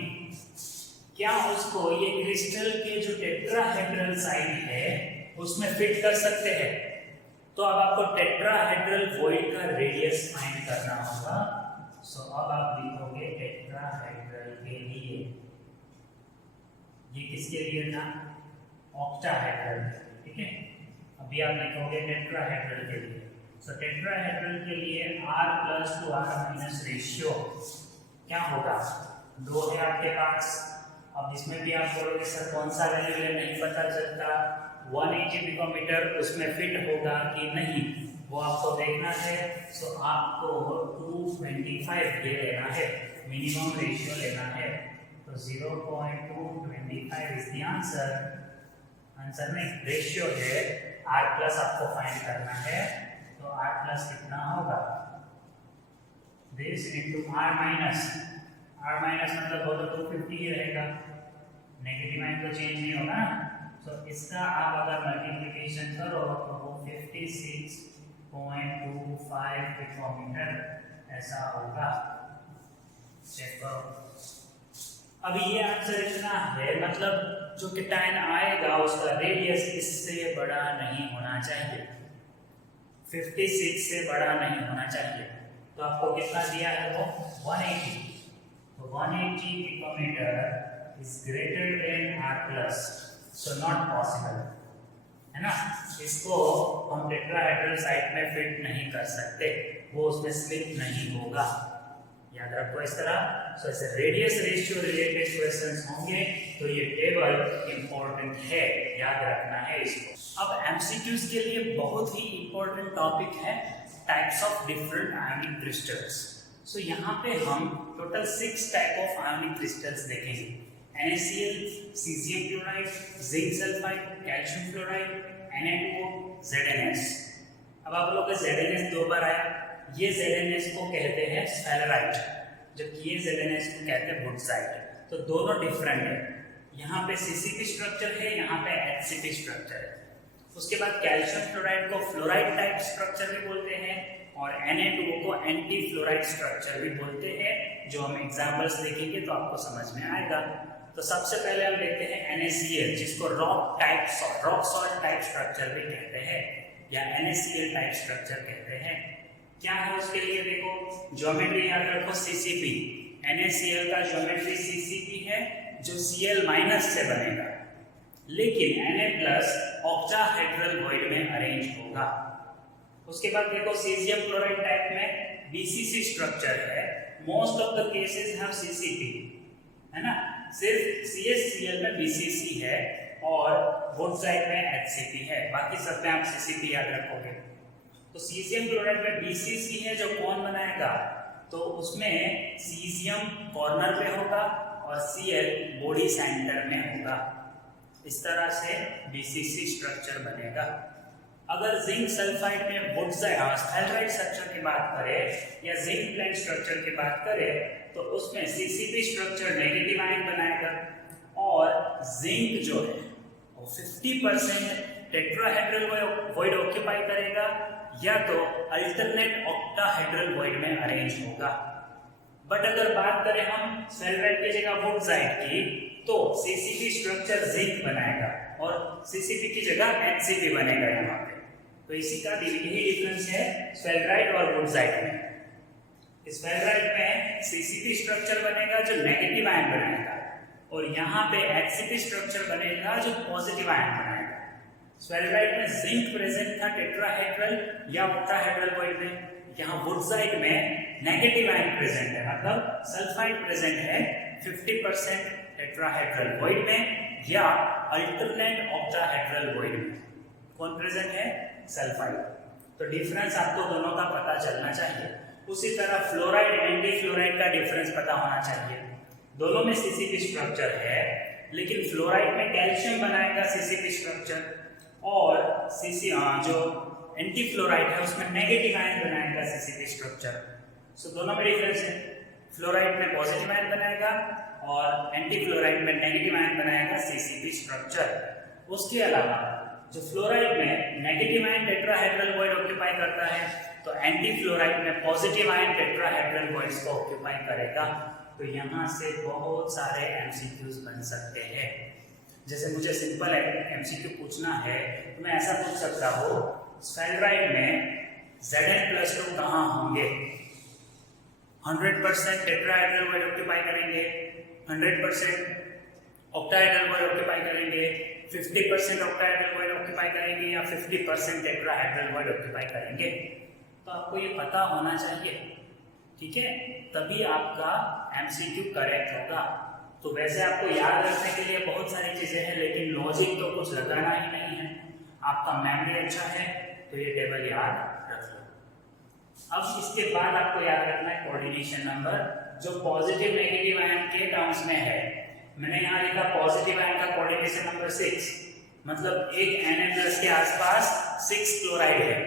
क्या उसको ये क्रिस्टल के जो टेट्राहेड्रल साइड है उसमें फिट कर सकते हैं? तो अब आपको टेट्राहेड्रल वॉइड का रेडियस फाइंड करना होगा। सो अब आप लिखोगे टेट्राहेड्रल के लिए, ये किसके लिए था? ऑक्टाहेड्रल, ठीक है। अभी आप लिखोगे टेट्राहेड्रल के लिए। सो टेट्राहेड्रल के लिए R plus two R minus ratio क्या होगा? 2 है आपके पास। अब इसमें भी आप बोलोगे सर कौन सा वैल्यू है, नहीं पता चलता। 180 पिकोमीटर उसमें फिट होगा कि नहीं वो आपको देखना है। सो आपको 225 ये लेना है, मिनिमम रेशियो लेना है। तो 0.225 इज द आंसर। आंसर में रेशियो है, R प्लस आपको फाइंड करना है। तो R प्लस कितना होगा? दिस इनटू R माइनस मतलब वो तो 250 ही रहेगा, नेगेटिव माइन तो चेंज नहीं होगा ना। तो इसका आप अगर मल्टीप्लिकेशन करो तो वो 56.25 पिकोमीटर ऐसा होगा। चेक करो। अब ये आंसर इतना है, मतलब जो केटायन आएगा उसका रेडियस इससे बड़ा नहीं होना चाहिए, 56 से बड़ा नहीं होना चाहिए। तो आपको कितना दिया है वो? 180। तो 180 picometre is greater than R plus, so not possible, है ना। इसको हम टेट्राहेड्रल साइड में फिट नहीं कर सकते, वो उसमें स्लिप नहीं होगा, याद रखो इस तरह। सो ऐसे रेडियस रेशियो रिलेटेड क्वेश्चंस होंगे तो ये टेबल इंपॉर्टेंट है, याद रखना है इसको। अब एमसीक्यूज के लिए बहुत ही इंपॉर्टेंट टॉपिक है types of different ionic crystals. So यहाँ पे हम total 6 type of ionic crystals देखेंगे। NaCl, cesium chloride, zinc sulphide, calcium chloride, Na2O, ZnS। अब आप लोग का ZnS 2 बार आया। ये ZnS को कहते हैं स्फेलेराइट, जबकि ये ZnS को कहते हैं वुडसाइट। तो दोनों डिफरेंट है। यहाँ पे CCP स्ट्रक्चर है, यहाँ पे HCP स्ट्रक्चर है। उसके बाद कैल्शियम क्लोराइड को फ्लोराइड टाइप स्ट्रक्चर भी बोलते हैं और Na2O को एंटी फ्लोराइड स्ट्रक्चर भी बोलते हैं। जो हम एग्जांपल्स देखेंगे तो आपको समझ में आएगा। तो सबसे पहले हम देखते हैं NaCl, जिसको रॉक सॉल्ट टाइप स्ट्रक्चर भी कहते हैं या NaCl टाइप स्ट्रक्चर कहते हैं। क्या है उसके लिए? देखो ज्योमेट्री याद रखो, CCP। NaCl का ज्योमेट्री CCP है जो Cl माइनस से बनेगा, लेकिन Na+ ऑक्टाहेड्रल वॉइड में अरेंज होगा। उसके बाद देखो सीजियम क्लोराइड टाइप में BCC स्ट्रक्चर है। Most of the cases have CCP, है ना। सिर्फ CSCl में BCC है और वुडसाइट में HCP है, बाकी सब में आप CCP याद रखोगे। तो सीजियम क्लोराइड में BCC है जो कौन बनाएगा? तो उसमें सीजियम कॉर्नर पे होगा और Cl बॉडी सेंटर में होगा। इस तरह से BCC स्ट्रक्चर बनेगा। अगर जिंक सल्फाइड में वुडसाइट स्ट्रक्चर की बात करें या जिंक प्लेन स्ट्रक्चर की बात करें तो उसमें CCP स्ट्रक्चर नेगेटिव आयन बनाएगा और जिंक जो है वो 50% टेट्राहेड्रल वॉइड ऑक्यूपाई करेगा या तो अल्टरनेट ऑक्टाहेड्रल वॉइड में अरेंज होगा। बट अगर बात करें हम सल्फाइड की जगह वुडसाइट की तो CCP स्ट्रक्चर जिंक बनाएगा और CCP की जगह HCP बनेगा यहाँ पे। तो इसी का यही डिफरेंस है स्फेलेराइट और वुडसाइट में। स्फेलेराइट में CCP स्ट्रक्चर बनेगा जो नेगेटिव आयन बनाएगा और यहाँ पे HCP स्ट्रक्चर बनेगा जो पॉजिटिव आयन बनाएगा। स्फेलेराइट में जिंक प्रेजेंट था टेट्राहेड्रल या ऑक्टाहेड्रल वॉइड में, यहाँ वुडसाइट में नेगेटिव आयन प्रेजेंट है, मतलब सल्फाइड प्रेजेंट है 50% टेट्राहेड्रल वॉइड में या अल्टरनेट ऑक्टाहेड्रल वॉइड में। कौन प्रेजेंट है? सल्फाइड। तो डिफरेंस आपको दोनों का पता चलना चाहिए। उसी तरह फ्लोराइड एंटी फ्लोराइड का डिफरेंस पता होना चाहिए। दोनों में CCP स्ट्रक्चर है, लेकिन फ्लोराइड में कैल्शियम बनाएगा CCP स्ट्रक्चर और सीसी जो एंटी फ्लोराइड है उसमें नेगेटिव आयन बनाएगा सीसीपी स्ट्रक्चर। सो दोनों में डिफरेंस है, फ्लोराइड में पॉजिटिव आयन बनाएगा और एंटी फ्लोराइड में नेगेटिव आयन बनाएगा सीसीपी स्ट्रक्चर। उसके अलावा जो फ्लोराइड में negative ion tetrahedral bond occupy करता है तो एंटी फ्लोराइड में पॉजिटिव आयन टेट्राहेड्रल बॉन्ड्स को ऑक्यूपाई करेगा। तो यहाँ से बहुत सारे एमसीक्यूज बन सकते हैं। जैसे मुझे सिंपल एमसीक्यू पूछना है तो मैं ऐसा पूछ सकता हूँ, स्फेराइड में Zn+2 कहाँ होंगे? 100% टेट्राहेड्रल बॉन्ड ऑक्यूपाई करेंगे, 100% ऑक्टाहेड्रल बॉन्ड ऑक्यूपाई करेंगे, 50% ऑक्टाहेड्रल बॉन्ड ऑक्यूपाई करेंगे या 50% टेट्राहेड्रल बॉन्ड ऑक्यूपाई करेंगे। तो आपको ये पता होना चाहिए, ठीक है, तभी आपका एमसीक्यू करेक्ट होगा। तो वैसे आपको याद रखने के लिए बहुत सारी चीजें हैं, लेकिन लॉजिक तो कुछ लगाना ही नहीं है। आपका मेमोरी अच्छा है तो ये टेबल याद रख लो। अब इसके बाद आपको याद रखना है कोऑर्डिनेशन नंबर, जो पॉजिटिव नेगेटिव आयन के टर्म्स में है। मैंने यहाँ लिखा पॉजिटिव आयन का कोऑर्डिनेशन नंबर 6, मतलब एक Na+ के आसपास 6 क्लोराइड है,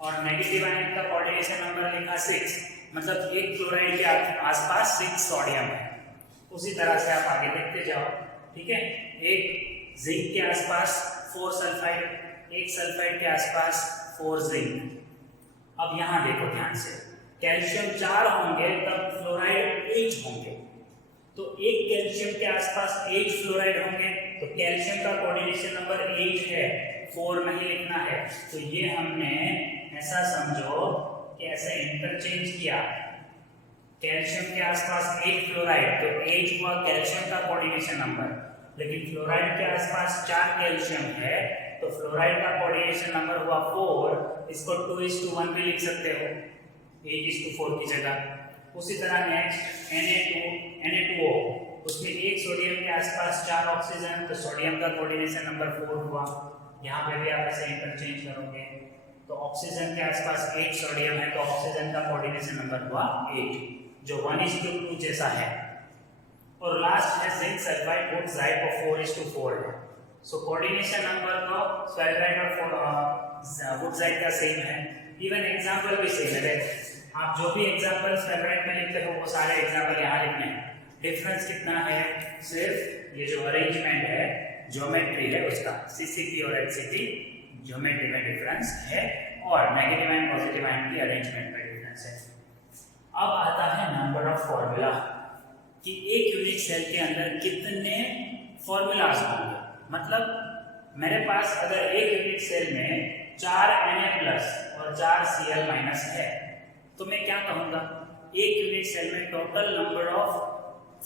और नेगेटिव आयन का कोऑर्डिनेशन नंबर लिखा 6, मतलब एक क्लोराइड के आसपास 6 सोडियम है। उसी तरह से आप आगे देखते जाओ, ठीक है। एक जिंक के आसपास 4 सल्फाइड, एक सल्फाइड के आसपास 4 जिंक। अब यहाँ देखो ध्यान से, कैल्शियम 4 होंगे तब फ्लोराइड 8 होंगे, तो एक कैल्शियम के आसपास 8 फ्लोराइड होंगे, तो कैल्शियम का कोऑर्डिनेशन नंबर 8 है, 4 नहीं लिखना है। तो ये हमने ऐसा समझो कि ऐसे इंटरचेंज किया, कैल्शियम के आसपास 8 फ्लोराइड, तो 8 हुआ कैल्शियम का कोऑर्डिनेशन नंबर, लेकिन फ्लोराइड के आसपास 4 कैल्शियम है तो फ्लोराइड का कोऑर्डिनेशन नंबर हुआ 4। इसको 2:1 भी लिख सकते हो, 8:4 की जगह। उसी तरह नेक्स्ट Na2O, उसमें एक सोडियम के आसपास 4 ऑक्सीजन, तो सोडियम का कोऑर्डिनेशन नंबर 4 हुआ। यहाँ पे भी आप ऐसे इंटरचेंज करोगे, तो ऑक्सीजन के आसपास 8 सोडियम है तो ऑक्सीजन का कोऑर्डिनेशन नंबर हुआ 8, जो 1:2 जैसा है। और लास्ट है जिंक सल्फाइड वुडजाइड को 4:4 है। सो कोऑर्डिनेशन नंबर तो सल्फाइड और वुडजाइड का सेम है, इवन एग्जांपल भी सेम है। आप जो भी एग्जांपल सल्फाइड में लिखते हो वो सारे एग्जांपल यहाँ लिखने हैं। डिफरेंस कितना है? सिर्फ ये जो अरेंजमेंट है, ज्योमेट्री है उसका, सीसीपी और एचसीपी ज्योमेट्री में डिफरेंस है, और नेगेटिव आयन पॉजिटिव आयन की अरेंजमेंट में डिफरेंस है। अब आता है नंबर ऑफ फॉर्मूला, कि एक यूनिट सेल के अंदर कितने फॉर्मूलाज होंगे। मतलब मेरे पास अगर एक यूनिट सेल में 4 Na+ और 4 Cl- है, तो मैं क्या कहूंगा, एक यूनिट सेल में टोटल नंबर ऑफ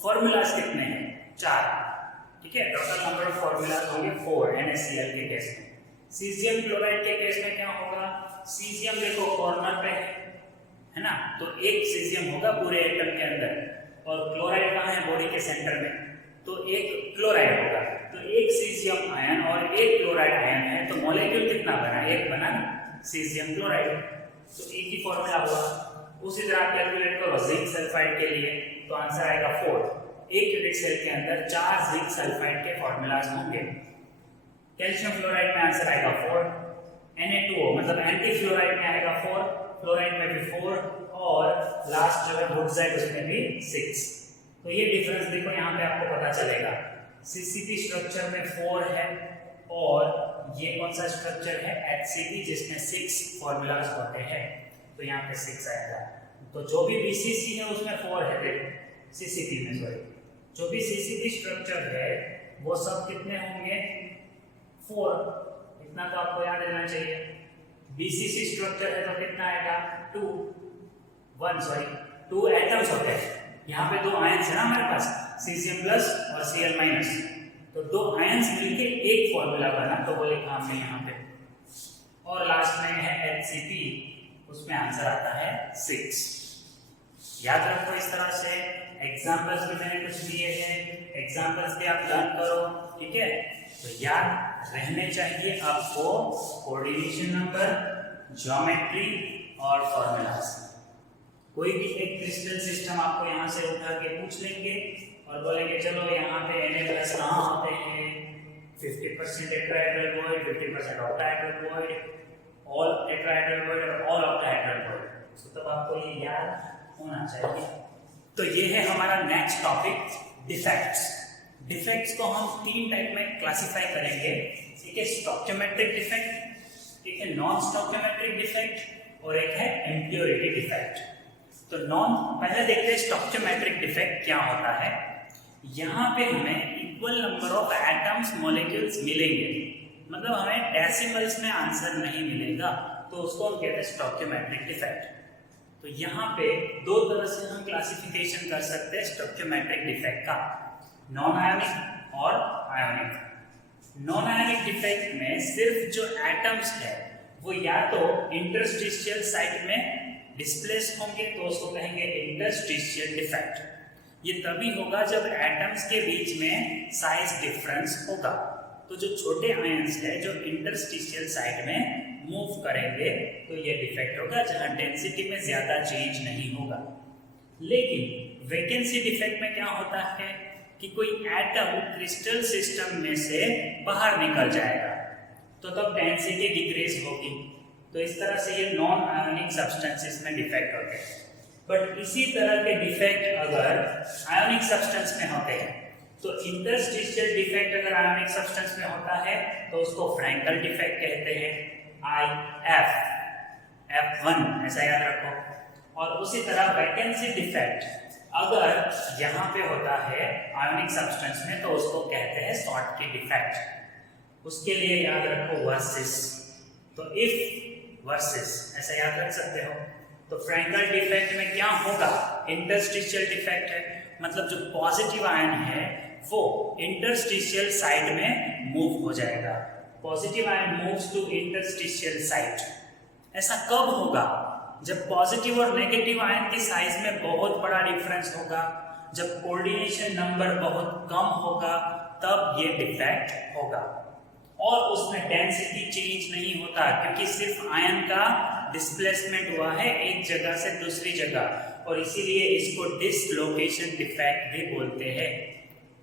फॉर्मूलाज कितने हैं? 4, ठीक है। टोटल नंबर ऑफ फॉर्मूलाज होंगे 4 NaCl के केस में। सीजियम क्लोराइड के केस में क्या होगा? सीजियम देखो कॉर्नर पे है ना, तो एक सीजियम होगा पूरे एटम के अंदर, और क्लोराइड कहाँ है? बॉडी के सेंटर में, तो एक क्लोराइड होगा। तो एक सीजियम आयन और एक क्लोराइड आयन है, तो मॉलिक्यूल कितना बना? एक बना ना, सीजियम क्लोराइड, तो एक ही फॉर्मूला हुआ। उसी तरह आप कैलकुलेट करो जिंक सल्फाइड के लिए, तो आंसर आएगा 4। एक यूनिट सेल के अंदर 4 जिंक सल्फाइड के फॉर्मूलाज होंगे। कैल्शियम फ्लोराइड में आंसर आएगा 4, Na2O मतलब एंटी फ्लोराइड में आएगा 4, फ्लोराइड में भी 4, और लास्ट जो है वुडजाइड उसमें भी 6। तो ये डिफरेंस देखो यहाँ पे आपको पता चलेगा। सीसीपी स्ट्रक्चर में 4 है, और ये कौन सा स्ट्रक्चर है? HCP, जिसमें 6 फॉर्मूलाज होते हैं, तो यहाँ पे 6 आएगा। तो जो भी BCC है उसमें 4 है, देखो CCP में, सॉरी, जो भी CCP स्ट्रक्चर है वो सब कितने होंगे? 4। इतना तो आपको याद रहना चाहिए। BCC स्ट्रक्चर है तो कितना आएगा? 2 एटम्स होते हैं। यहाँ पे 2 आयंस है ना हमारे पास, Cl+ और Cl-, तो 2 आयंस मिलके एक फॉर्मूला बना, तो वो लिखा हमने यहाँ पे। और लास्ट में है HCP, उसमें आंसर आता है 6। याद रखो इस तरह से। एग्जाम्पल्स भी मैंने कुछ दिए हैं, एग्जाम्पल्स भी आप लर्न करो, ठीक है। तो याद रहने चाहिए आपको कोऑर्डिनेशन नंबर, ज्योमेट्री और फॉर्मूलाज। कोई भी एक क्रिस्टल सिस्टम आपको यहाँ से उठा के पूछ लेंगे और बोलेंगे चलो यहाँ पे Na+ कहाँ होते हैं, 50% tetrahedral void, 50% octahedral void, all tetrahedral void और ऑल ऑक्टाहेड्रल वॉइड। सो तब आपको ये याद होना चाहिए। तो ये है हमारा नेक्स्ट टॉपिक, डिफेक्ट्स। डिफेक्ट्स को हम 3 टाइप में क्लासिफाई करेंगे। एक है स्टोइकियोमेट्रिक डिफेक्ट, एक है नॉन स्टोइकियोमेट्रिक डिफेक्ट और एक है इम्प्योरिटी डिफेक्ट। तो पहले देखते हैं स्टोइकियोमेट्रिक डिफेक्ट क्या होता है। यहाँ पे हमें equal number of atoms molecules मिलेंगे, मतलब हमें डेसिमल्स में आंसर नहीं मिलेगा, तो उसको हम कहते हैं स्टोइकियोमेट्रिक डिफेक्ट। तो यहाँ पे 2 तरह से हम क्लासिफिकेशन कर सकते हैं स्टोइकियोमेट्रिक डिफेक्ट का, नॉन आयोनिक और आयोनिक। नॉन आयोनिक डिफेक्ट में सिर्फ जो एटम्स है वो या तो इंटरस्टिशियल साइट में डिस्प्लेस होंगे, तो उसको कहेंगे इंटरस्टिशियल डिफेक्ट। ये तभी होगा जब एटम्स के बीच में साइज डिफरेंस होगा। तो जो छोटे आयंस है जो इंटरस्टिशियल साइट में मूव करेंगे तो ये डिफेक्ट होगा, जहां डेंसिटी में ज्यादा चेंज नहीं होगा। लेकिन वैकेंसी डिफेक्ट में क्या होता है कि कोई एटम क्रिस्टल सिस्टम में से बाहर निकल जाएगा, तो तब डेंसिटी डिक्रीज होगी। तो इस तरह से ये नॉन आयोनिक सब्सटेंसेस में डिफेक्ट होते हैं। बट इसी तरह के डिफेक्ट अगर आयोनिक सब्सटेंस में होते हैं, तो इंटरस्टिशियल डिफेक्ट अगर आयोनिक सब्सटेंस में होता है तो उसको फ्रैंकल डिफेक्ट कहते हैं, F1 ऐसा याद रखो। और उसी तरह वैकेंसी डिफेक्ट अगर यहाँ पे होता है आयोनिक सब्सटेंस में, तो उसको कहते हैं शॉर्टकी डिफेक्ट। उसके लिए याद रखो वर्सेस, तो इफ वर्सेस ऐसा याद रख सकते हो। तो फ्रैंकल डिफेक्ट में क्या होगा, इंटरस्टिशियल डिफेक्ट है, मतलब जो पॉजिटिव आयन है वो इंटरस्टिशियल साइड में मूव हो जाएगा। Positive ion moves to interstitial site. ऐसा कब होगा, जब पॉजिटिव और नेगेटिव आयन की साइज में बहुत बड़ा डिफरेंस होगा, जब कोऑर्डिनेशन नंबर बहुत कम होगा, तब ये डिफेक्ट होगा। और उसमें डेंसिटी चेंज नहीं होता, क्योंकि सिर्फ आयन का डिस्प्लेसमेंट हुआ है एक जगह से दूसरी जगह, और इसीलिए इसको डिसलोकेशन डिफेक्ट भी बोलते हैं,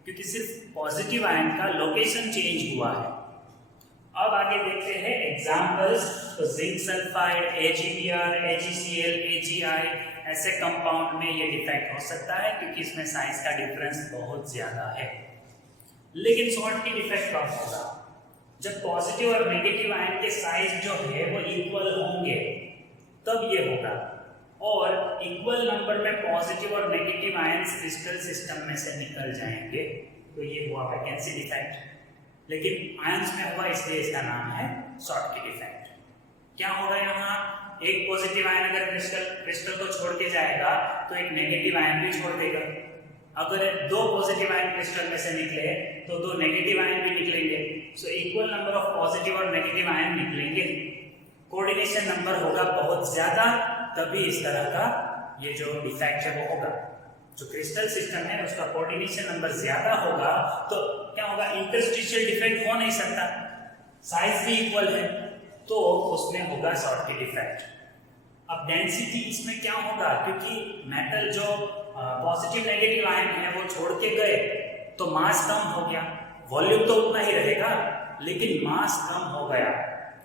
क्योंकि सिर्फ पॉजिटिव आयन का लोकेशन चेंज हुआ है। अब आगे देखते हैं एग्जांपल्स। तो zinc sulphide, AgBr, AgCl, AgI ऐसे कंपाउंड में ये डिफेक्ट हो सकता है, क्योंकि इसमें साइज का डिफरेंस बहुत ज्यादा है। लेकिन शॉर्टकी डिफेक्ट कब होगा, जब पॉजिटिव और नेगेटिव आयन के साइज जो है वो इक्वल होंगे, तब ये होगा। और इक्वल नंबर में पॉजिटिव और नेगेटिव आयंस क्रिस्टल सिस्टम में से निकल जाएंगे, तो ये हुआ वैकेंसी डिफेक्ट। लेकिन आयंस में हुआ, इसलिए इसका नाम है शॉर्टकी डिफेक्ट। क्या होगा, यहाँ एक पॉजिटिव आयन अगर क्रिस्टल को छोड़ के जाएगा तो एक नेगेटिव आयन भी छोड़ देगा। अगर 2 पॉजिटिव आयन क्रिस्टल में से निकले तो 2 नेगेटिव आयन भी निकलेंगे। So equal number of positive और नेगेटिव आयन निकलेंगे। कोऑर्डिनेशन नंबर होगा बहुत ज्यादा, तभी इस तरह का ये जो डिफेक्ट है वो होगा। जो क्रिस्टल सिस्टम है उसका कोऑर्डिनेशन नंबर ज्यादा होगा, तो क्या होगा, इंटरस्टिशियल डिफेक्ट हो नहीं सकता, साइज भी इक्वल है, तो उसमें होगा शॉर्टकी डिफेक्ट। अब डेंसिटी इसमें क्या होगा, क्योंकि मेटल जो पॉजिटिव नेगेटिव आयन है वो छोड़ के गए, तो मास कम हो गया, वॉल्यूम तो उतना ही रहेगा लेकिन मास कम हो गया,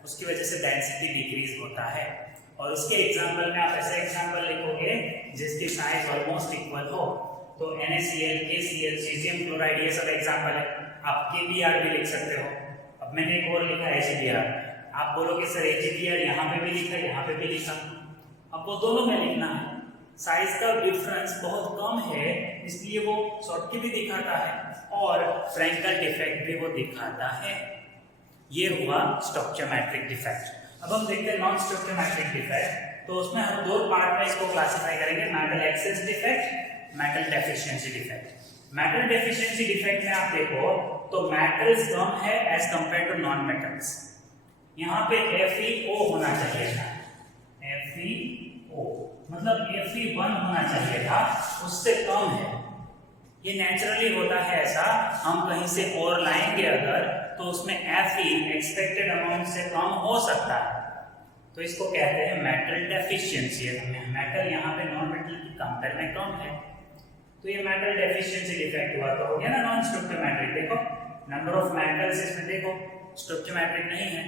उसकी वजह से डेंसिटी डिक्रीज होता है। और उसके एग्जांपल में आप ऐसे एग्जांपल लिखोगे जिसकी साइज ऑलमोस्ट इक्वल हो, तो NaCl, KCl, सीजियम क्लोराइड, ये सब एग्जांपल है। आप KBr भी लिख सकते हो। अब मैंने एक और लिखा AgBr, आप बोलोगे सर AgBr यहाँ पे भी लिखा, यहाँ पे भी लिखा, अब वो दोनों में लिखना है। साइज का डिफरेंस बहुत कम है, इसलिए वो शॉर्टकी भी दिखाता है और फ्रैंकल डिफेक्ट भी वो दिखाता है। ये हुआ स्टोइकियोमेट्रिक डिफेक्ट। अब हम देखते हैं नॉन स्टोइकियोमेट्रिक डिफेक्ट। तो उसमें हम 2 पार्ट में इसको क्लासिफाई करेंगे, metal excess defect, metal deficiency defect. Metal deficiency defect में आप देखो तो मेटल्स कम है as compare to non metals. यहाँ पे FeO होना चाहिए था, FeO मतलब Fe1 होना चाहिए था, उससे कम है। ये नेचुरली होता है ऐसा, हम कहीं से और लाएंगे अगर, तो उसमें Fe एक्सपेक्टेड अमाउंट से कम हो सकता है, तो इसको कहते हैं मेटल डेफिशिएंसी। मेटल यहाँ पे नॉन मेटल की कंपेयर में कम है, तो ये मेटल डेफिशिएंसी डिफेक्ट हुआ। तो हो गया ना नॉन स्टोइकियोमेट्रिक। देखो नंबर ऑफ मेटल्स इसमें देखो स्टोइकियोमेट्रिक नहीं है।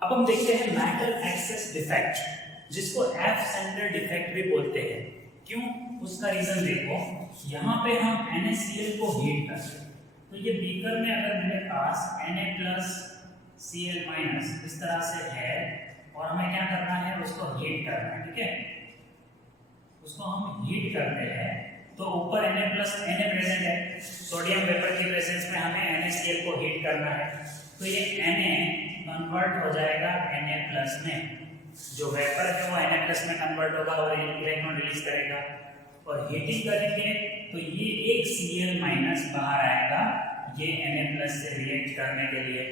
अब हम देखते हैं मेटल एक्सेस डिफेक्ट, जिसको एफ सेंटर डिफेक्ट भी बोलते हैं। क्यों? उसका रीजन देखो, यहाँ पे हम NaCl को हीट करते हैं, तो ये बीकर में अगर मेरे पास Na+Cl- इस तरह से है और हमें क्या करना है, उसको हीट करना है, ठीक है। उसको हम हीट करते हैं तो ऊपर Na प्रेजेंट है, सोडियम वेपर की प्रेजेंस में हमें NaCl को हीट करना है, तो ये Na कन्वर्ट हो जाएगा Na+ में, जो वेपर है वो Na+ में कन्वर्ट होगा और इलेक्ट्रॉन रिलीज करेगा, और हीटिंग करेंगे तो ये एक Cl- बाहर आएगा ये Na+ से रिएक्ट करने के लिए।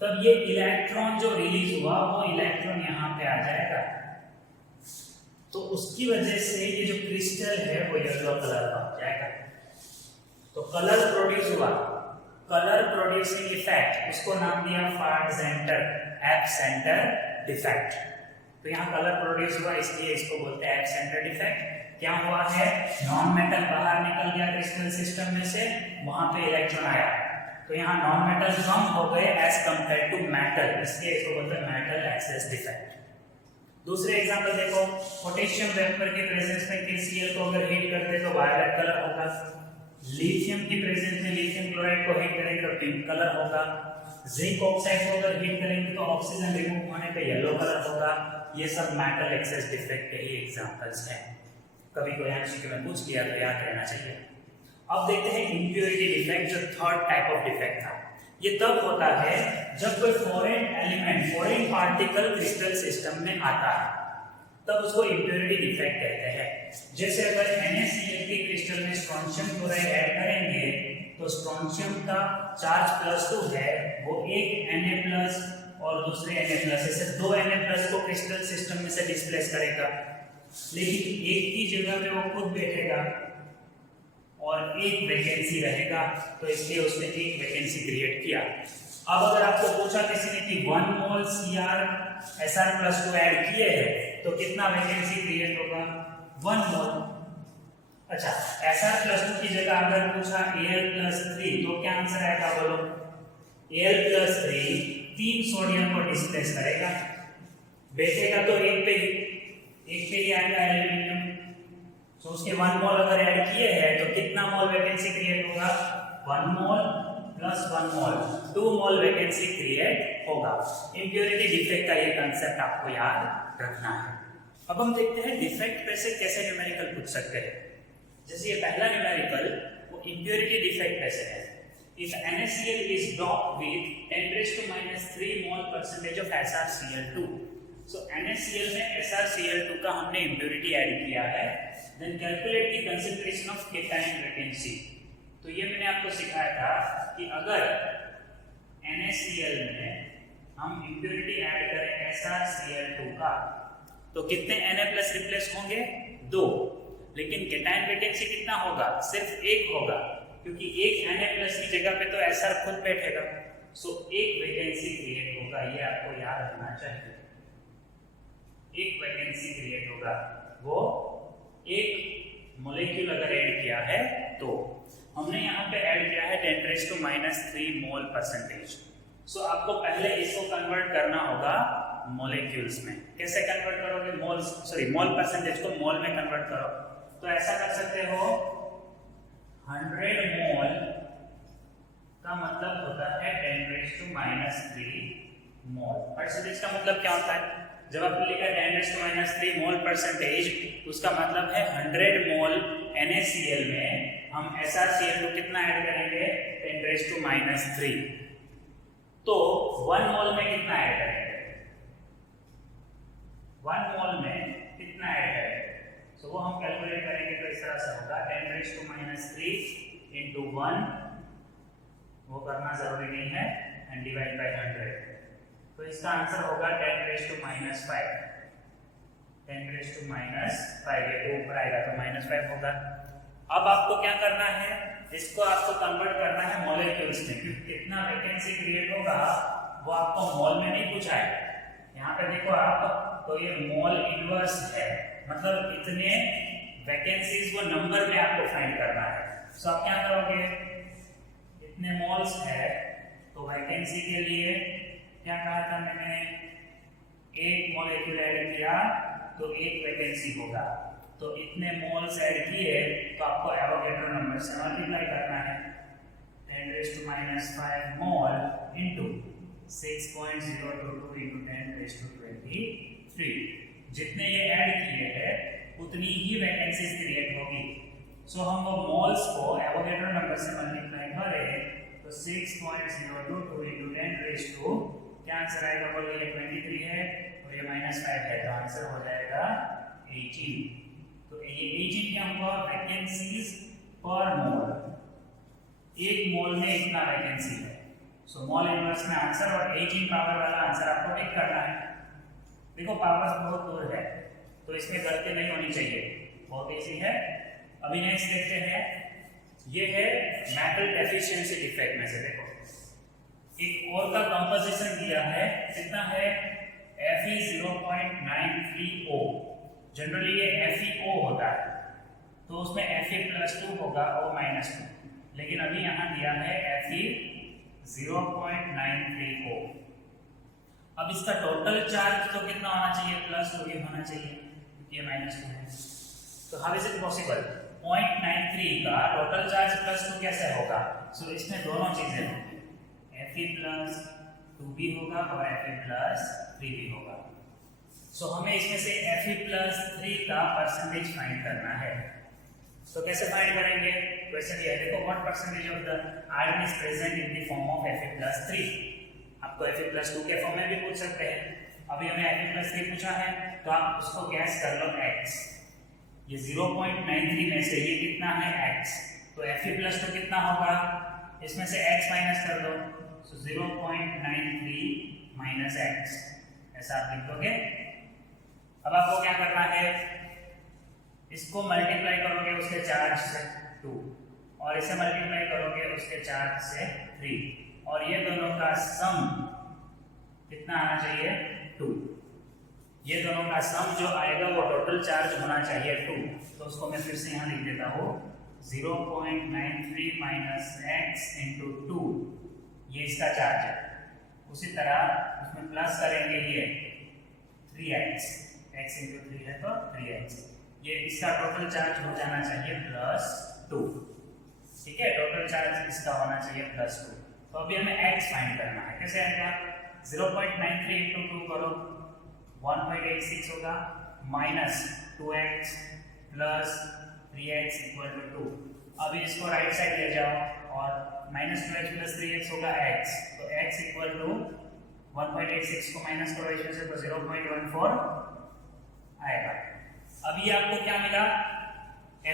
तब ये इलेक्ट्रॉन जो रिलीज हुआ वो इलेक्ट्रॉन यहाँ पे आ जाएगा, तो उसकी वजह से ये जो क्रिस्टल है वो येलो कलर का हो जाएगा। तो कलर प्रोड्यूस हुआ, कलर प्रोड्यूसिंग इफेक्ट, उसको नाम दिया फार सेंटर एफ सेंटर डिफेक्ट। तो यहाँ कलर प्रोड्यूस हुआ इसलिए इसको बोलते हैं एफ सेंटर डिफेक्ट। क्या हुआ है, नॉन मेटल बाहर निकल गया क्रिस्टल सिस्टम में से, वहां पे इलेक्ट्रॉन आया, तो यहाँ नॉन मेटल कम हो गए एज कंपेयर टू मेटल, इसलिए इसको बोलते हैं मेटल एक्सेस डिफेक्ट। दूसरे एग्जांपल देखो, पोटेशियम वेपर के प्रेजेंस में KCl को अगर हीट करते तो वायलेट कलर होगा, लिथियम की प्रेजेंस में लिथियम क्लोराइड को हीट करेंगे तो पिंक कलर होगा, जिंक ऑक्साइड को अगर हीट करेंगे तो ऑक्सीजन रिमूव होने पे येलो कलर होगा। ये सब मेटल एक्सेस डिफेक्ट के ही एग्जांपल्स हैं, कभी कोई एमसीक्यू में पूछ लिया तो याद रहना चाहिए। अब देखते हैं इंप्योरिटी डिफेक्ट, जो थर्ड टाइप ऑफ डिफेक्ट था। ये तब होता है जब कोई foreign element, foreign particle crystal system में आता है, तब उसको इंप्योरिटी डिफेक्ट कहते हैं। जैसे अगर NaCl की क्रिस्टल में स्ट्रोंशियम क्लोराइड ऐड करेंगे तो स्ट्रोंशियम का चार्ज +2 है, वो एक Na+ और दूसरे Na+, ऐसे दो Na+ को क्रिस्टल सिस्टम में से डिस्प्लेस करेगा, लेकिन एक की जगह पे वो खुद बैठेगा और एक वैकेंसी रहेगा, तो इसलिए उसने एक वैकेंसी क्रिएट किया। अब अगर आपको पूछा किसी ने कि 1 मोल Cr(Sr+2) ऐड किए हैं तो कितना वैकेंसी क्रिएट होगा, 1 मोल। अच्छा, Sr+2 की जगह अगर पूछा Al+3 तो क्या आंसर आएगा, बोलो। Al+3 3 सोडियम को डिस्प्लेस करेगा, बैठेगा तो एक पे ही आएगा एल्यूमिनियम, तो उसके 1 मोल अगर ऐड किए हैं तो कितना मोल वैकेंसी क्रिएट होगा, 1 मोल प्लस 1 मोल 2 मोल वैकेंसी क्रिएट होगा। इंप्योरिटी डिफेक्ट का ये कांसेप्ट आपको याद रखना है। अब हम देखते हैं डिफेक्ट पे से कैसे न्यूमेरिकल पूछ सकते हैं। जैसे ये पहला न्यूमेरिकल वो इंप्योरिटी डिफेक्ट पे से है, if NaCl is doped with 10⁻³ mole% of SrCl2, so NaCl में SrCl2 का हमने इंप्योरिटी ऐड किया है, then calculate the concentration of cation vacancy. तो ये मैंने आपको सिखाया था कि अगर NaCl में हम इंप्योरिटी ऐड करें SrCl2 का तो कितने Na+ रिप्लेस होंगे, 2, लेकिन केटाइन वैकेंसी कितना होगा, सिर्फ 1 होगा, क्योंकि एक Na+ की जगह पे तो Sr खुद बैठेगा, सो एक वैकेंसी क्रिएट होगा, ये आपको याद रखना चाहिए। एक वैकेंसी क्रिएट होगा, वो एक मॉलिक्यूल अगर ऐड किया है तो हमने यहाँ पे ऐड किया है 10⁻³ मोल%। सो आपको पहले इसको कन्वर्ट करना होगा मॉलिक्यूल्स में। कैसे कन्वर्ट करोगे, मोल% को मोल में कन्वर्ट करो, तो ऐसा कर सकते हो 100 मोल का मतलब होता है 10⁻³ मोल। परसेंटेज का मतलब क्या होता है, जब आपने लिखा 10⁻³ मोल%, उसका मतलब है 100 मोल NaCl में हम SrCl2 कितना ऐड करेंगे, 10⁻³ तो 1 मोल में कितना ऐड करेंगे, 1 मोल में कितना ऐड करेंगे, तो वो हम कैलकुलेट करेंगे तो इस तरह से होगा 10⁻³ into 1, वो करना जरूरी नहीं है, एंड डिवाइड बाय 100, तो इसका आंसर होगा 10⁻⁵, 10⁻⁵, ये तो ऊपर आएगा तो -5 होगा। अब आपको क्या करना है, इसको आपको कन्वर्ट करना है मॉलिक्यूल्स में, क्योंकि कितना वैकेंसी क्रिएट होगा वो आपको मोल में नहीं पूछा है। यहाँ पे देखो आप, तो ये मोल इनवर्स है, मतलब इतने वैकेंसीज वो नंबर में आपको फाइंड करना है। सो आप क्या करोगे, इतने मोल्स है, तो वैकेंसी के लिए क्या कहा था मैंने, एक मॉलिक्यूल ऐड किया तो एक वैकेंसी होगा। तो इतने मोल्स ऐड किए तो आपको एवोगैड्रो नंबर से मल्टीप्लाई करना है। 10⁻⁵ मोल इनटू 6.022 × 10⁻23। जितने ये ऐड किए हैं उतनी ही वैकेंसीज क्रिएट होगी। सो हम वो मोल्स को एवोगैड्रो नंबर से मल्टीप्लाई करें तो 6.022 × 10⁻, क्या आंसर आएगा बोलिए, 23 है और ये -5 है, तो आंसर हो जाएगा 18। तो ये 18 क्या हुआ, वैकेंसीज पर मोल। एक मोल में इतना वैकेंसी है। सो मोल इनवर्स में आंसर और 18 पावर वाला आंसर आपको टिक करना है। देखो पावर्स बहुत दूर है तो इसमें गलती नहीं होनी चाहिए, बहुत इजी है। अभी नेक्स्ट देखते हैं, ये है मेटल डेफिशिएंसी डिफेक्ट में से। देखो एक और का कंपोजिशन दिया है, कितना है, Fe0.93O। जनरली ये FeO होता है तो उसमें Fe+2 होगा O-2, लेकिन अभी यहाँ दिया है Fe0.93O। अब इसका टोटल चार्ज तो कितना होना चाहिए, +2 ही होना चाहिए क्योंकि ये -2 है। तो हाउ इज इट पॉसिबल, 0.93 का टोटल चार्ज +2 कैसे होगा? सो इसमें दोनों चीजें होंगी, Fe+2 भी होगा और Fe+3 भी होगा। सो हमें इसमें से Fe+3 का परसेंटेज फाइंड करना है। तो कैसे फाइंड करेंगे, क्वेश्चन ये है, देखो what percentage of the iron is present in the form of Fe+3। आपको Fe+2 के फॉर्म में भी पूछ सकते हैं। अभी हमें Fe+3 पूछा है तो आप उसको गैस कर लो x। ये 0.93 में से ये कितना है, x। तो Fe+2 कितना होगा, इसमें से x माइनस कर दो, सो 0.93 - x, ऐसा आप लिख दोगे। अब आपको क्या करना है, इसको मल्टीप्लाई करोगे उसके चार्ज से 2 और इसे मल्टीप्लाई करोगे उसके चार्ज से 3 और ये दोनों का सम कितना आना चाहिए, 2। ये दोनों का सम जो आएगा वो टोटल चार्ज होना चाहिए 2। तो उसको मैं फिर से यहाँ लिख देता हूँ, 0.93 - x × 2, ये इसका चार्ज है। उसी तरह उसमें प्लस करेंगे ये 3x, x × 3 है तो 3x, ये इसका टोटल चार्ज हो जाना चाहिए +2। ठीक है, टोटल चार्ज इसका होना चाहिए +2। तो अभी हमें x फाइंड करना है, कैसे आएगा, 0.93 × 2 करो, 1.86 होगा, -2x + 3x = 2। अभी इसको राइट साइड ले जाओ और -2x + 3x होगा x, तो x = 1.86 को माइनस करो इसमें से तो 0.14 आएगा। अभी आपको क्या मिला,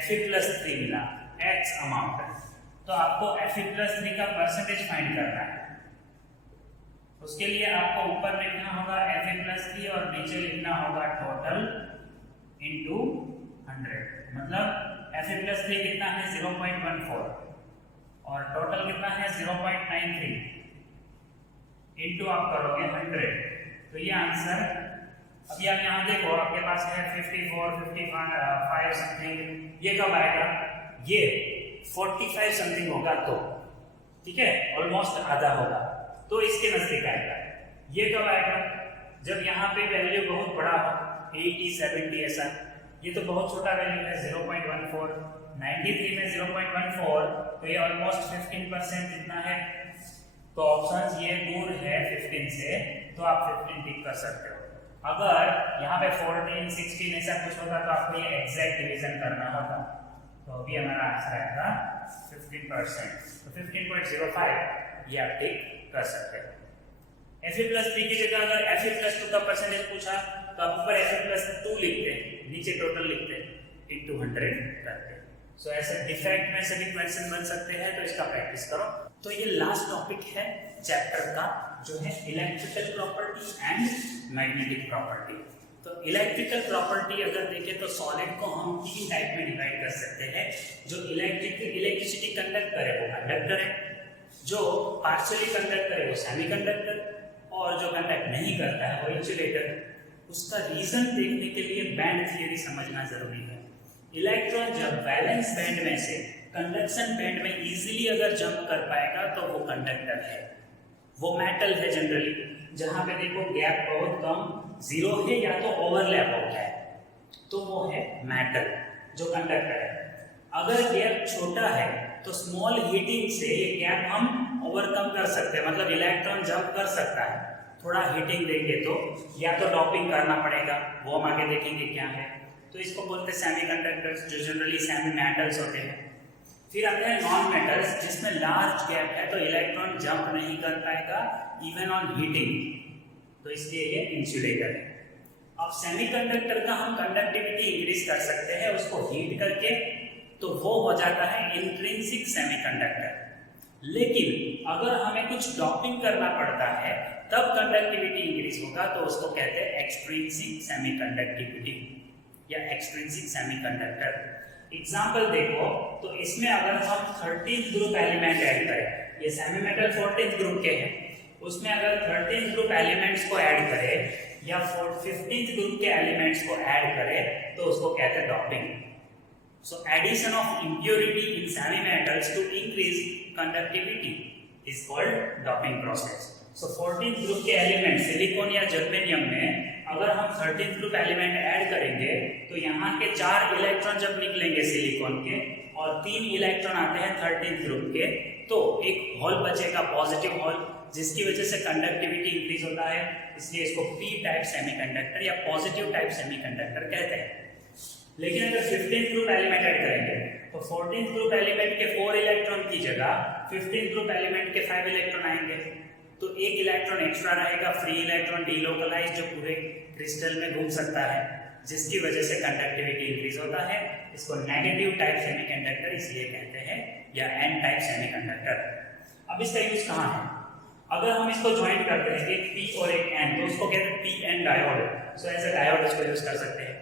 Fe+3 मिला, x अमाउंट है। तो आपको Fe+3 का परसेंटेज फाइंड करना है। उसके लिए आपको ऊपर लिखना होगा Fe+3 और नीचे लिखना होगा टोटल इनटू 100। मतलब Fe+3 कितना है, 0.14 और टोटल कितना है, 0.93 इनटू आप करोगे 100, तो ये आंसर। अभी आप यहाँ देखो, आपके पास है 54, 55 समथिंग, ये कब आएगा, ये 45 समथिंग होगा तो ठीक है, ऑलमोस्ट आधा होगा तो इसके नजदीक आएगा। ये कब आएगा, जब यहाँ पे वैल्यू बहुत बड़ा हो, 80, 70 ऐसा। ये तो बहुत छोटा वैल्यू है, 0.14, 93 में 0.14, तो ये ऑलमोस्ट 15% इतना है। तो ऑप्शन ये दूर है 15 से, तो आप 15 टिक कर सकते हो। अगर यहाँ पे 14, 16 ऐसा कुछ होता तो आपको ये एग्जैक्ट डिवीजन करना होता। तो अभी हमारा आंसर आएगा 15%, तो 15.05 ये आप टिक कर सकते हो। Fe+3 की जगह अगर Fe+2 का परसेंटेज पूछा तो आप ऊपर Fe+2 लिखते, नीचे टोटल लिखते, इनटू 100 करते। सो ऐसे डिफेक्ट में से भी क्वेश्चन बन सकते हैं, तो इसका प्रैक्टिस करो। तो ये लास्ट टॉपिक है चैप्टर का, जो है electrical property and magnetic property. तो इलेक्ट्रिकल प्रॉपर्टी अगर देखें तो सॉलिड को हम 3 टाइप में डिवाइड कर सकते हैं। जो इलेक्ट्रिसिटी कंडक्ट करे वो कंडक्टर है, जो पार्शियली कंडक्ट करे वो सेमीकंडक्टर, और जो कंडक्ट नहीं करता है वो इंसुलेटर। उसका रीजन देखने के लिए बैंड थियरी समझना जरूरी है। इलेक्ट्रॉन जब वैलेंस बैंड में से कंडक्शन बैंड में इजीली अगर जंप कर पाएगा तो वो कंडक्टर है, वो मेटल है जनरली। जहां पे देखो गैप बहुत कम, जीरो है या तो ओवरलैप हो गया है, तो वो है मेटल जो कंडक्टर है। अगर गैप छोटा है तो स्मॉल हीटिंग से ये गैप हम ओवरकम कर सकते हैं, मतलब इलेक्ट्रॉन जंप कर सकता है। थोड़ा हीटिंग देंगे तो या तो डॉपिंग करना पड़ेगा, वो हम आगे देखेंगे क्या है। तो इसको बोलते हैं सेमीकंडक्टर्स, जो जनरली सेमी मेटल्स होते हैं। फिर आते हैं नॉन मेटल्स, जिसमें लार्ज गैप है तो इलेक्ट्रॉन जंप नहीं कर पाएगा इवन ऑन हीटिंग, तो इसलिए ये इंसुलेटर है। अब सेमीकंडक्टर का हम कंडक्टिविटी इंक्रीज कर सकते हैं उसको हीट करके, तो वो हो जाता है इंट्रिंसिक सेमीकंडक्टर। लेकिन अगर हमें कुछ डॉपिंग करना पड़ता है तब कंडक्टिविटी इंक्रीज होगा, तो उसको कहते हैं एक्सट्रिंसिक सेमीकंडक्टिविटी या एक्सट्रिंसिक सेमीकंडक्टर। एग्जांपल देखो तो इसमें अगर हम 13th ग्रुप एलिमेंट ऐड करें, ये सेमी मेटल 14th ग्रुप के हैं, उसमें अगर 13th ग्रुप एलिमेंट्स को ऐड करें या 15th ग्रुप के एलिमेंट्स को ऐड करें तो उसको कहते हैं doping. So addition of impurity in semi-metals to increase conductivity is called doping process. So 14th group के एलिमेंट सिलिकॉन या जर्मेनियम में अगर हम 13th ग्रुप एलिमेंट ऐड करेंगे तो यहाँ के 4 इलेक्ट्रॉन जब निकलेंगे सिलिकॉन के और 3 इलेक्ट्रॉन आते हैं 13th ग्रुप के, तो एक होल बचेगा पॉजिटिव होल, जिसकी वजह से कंडक्टिविटी इंक्रीज होता है। इसलिए इसको पी टाइप सेमीकंडक्टर या पॉजिटिव टाइप सेमीकंडक्टर कहते हैं। लेकिन अगर 15th ग्रुप एलिमेंट ऐड करेंगे तो 14th ग्रुप एलिमेंट के 4 इलेक्ट्रॉन की जगह 15th ग्रुप एलिमेंट के 5 इलेक्ट्रॉन आएंगे, तो एक इलेक्ट्रॉन एक्स्ट्रा रहेगा, फ्री इलेक्ट्रॉन डीलोकलाइज, जो पूरे क्रिस्टल में घूम सकता है, जिसकी वजह से कंडक्टिविटी इंक्रीज होता है। इसको नेगेटिव टाइप सेमीकंडक्टर इसलिए कहते हैं या एन टाइप सेमीकंडक्टर। अब इसका यूज कहाँ है? अगर हम इसको ज्वाइन करते हैं एक पी और एक एन, तो उसको कहते हैं P N diode. So as a diode इसको यूज कर सकते हैं।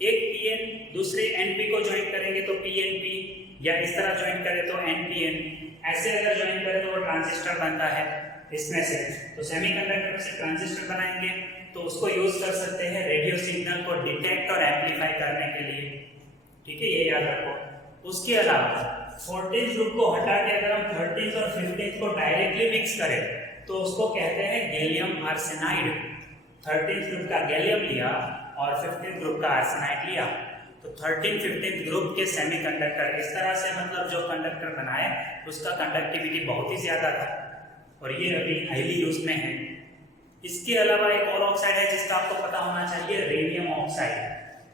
एक पीएन दूसरे एनपी को ज्वाइन करेंगे तो पीएनपी, या इस तरह ज्वाइन करें तो एनपीएन, ऐसे अगर ज्वाइन करें तो वो ट्रांजिस्टर बनता है इसमें से। तो सेमीकंडक्टर से ट्रांजिस्टर बनाएंगे तो उसको यूज कर सकते हैं रेडियो सिग्नल को डिटेक्ट और एम्पलीफाई करने के लिए, ठीक है, ये याद रखो। उसके अलावा 14th ग्रुप को हटा के अगर हम 13th और 15th को डायरेक्टली मिक्स करें तो उसको कहते हैं गैलियम आर्सेनाइड। 13th ग्रुप का गैलियम लिया और 15th ग्रुप का आर्सेनाइड लिया, तो 13th 15th ग्रुप के सेमीकंडक्टर इस तरह से, मतलब जो कंडक्टर बनाए उसका कंडक्टिविटी बहुत ही ज्यादा था और ये अभी हाईली यूज में है। इसके अलावा एक और ऑक्साइड है जिसका आपको पता होना चाहिए, रेडियम ऑक्साइड,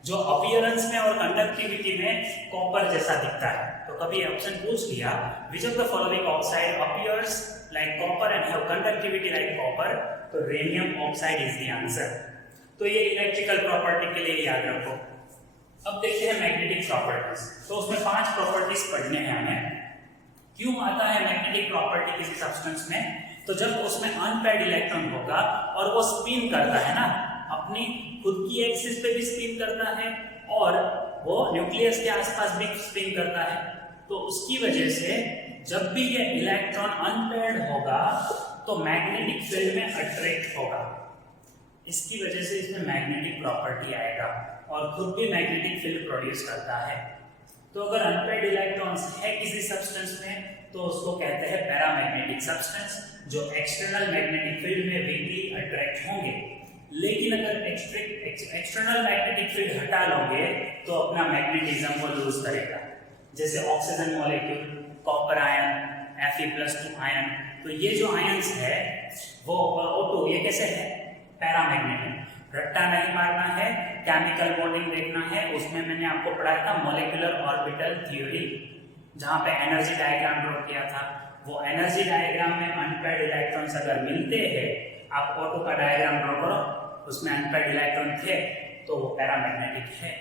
जो अपीयरेंस में और कंडक्टिविटी में कॉपर जैसा दिखता है। तो कभी ऑप्शन पूछ लिया which of the following oxide appears like copper and have conductivity like copper, तो radium oxide is the answer. तो ये इलेक्ट्रिकल प्रॉपर्टी के लिए याद रखो। अब देखते हैं मैग्नेटिक प्रॉपर्टीज। तो उसमें 5 प्रॉपर्टीज पढ़ने हैं हमें। क्यों आता है मैग्नेटिक प्रॉपर्टी किसी सब्सटेंस में? तो जब उसमें अनपेयर्ड इलेक्ट्रॉन होगा और वो स्पिन करता है ना, अपनी खुद की एक्सिस पे भी स्पिन करता है और वो न्यूक्लियस के आसपास भी स्पिन करता है, तो उसकी वजह से जब भी ये इलेक्ट्रॉन अनपेयर्ड होगा तो मैग्नेटिक फील्ड में अट्रैक्ट होगा। इसकी वजह से इसमें मैग्नेटिक प्रॉपर्टी आएगा और खुद भी मैग्नेटिक फील्ड प्रोड्यूस करता है। तो अगर अनपेयर्ड इलेक्ट्रॉन्स है किसी सब्सटेंस में तो उसको कहते हैं पैरामैग्नेटिक सब्सटेंस, जो एक्सटर्नल मैग्नेटिक फील्ड में वीकली अट्रैक्ट होंगे। लेकिन अगर एक्सटर्नल मैग्नेटिक फील्ड हटा लोगे तो अपना मैग्नेटिज्म वो लूज करेगा। जैसे oxygen molecule, copper ion, Fe+2 ion, तो ये जो आयंस है वो O2, ये कैसे है? पैरामैग्नेटिक। रट्टा नहीं मारना है, केमिकल बॉन्डिंग देखना है। उसमें मैंने आपको पढ़ाया था मॉलिक्यूलर ऑर्बिटल थ्योरी, जहां पे एनर्जी डायग्राम ड्रॉ किया था। वो एनर्जी डायग्राम में अनपेयर्ड इलेक्ट्रॉन्स अगर मिलते हैं, आप O2 का डायग्राम ड्रॉ करो, उसमें अनपेयर्ड इलेक्ट्रॉन थे तो वो पैरामैग्नेटिक है।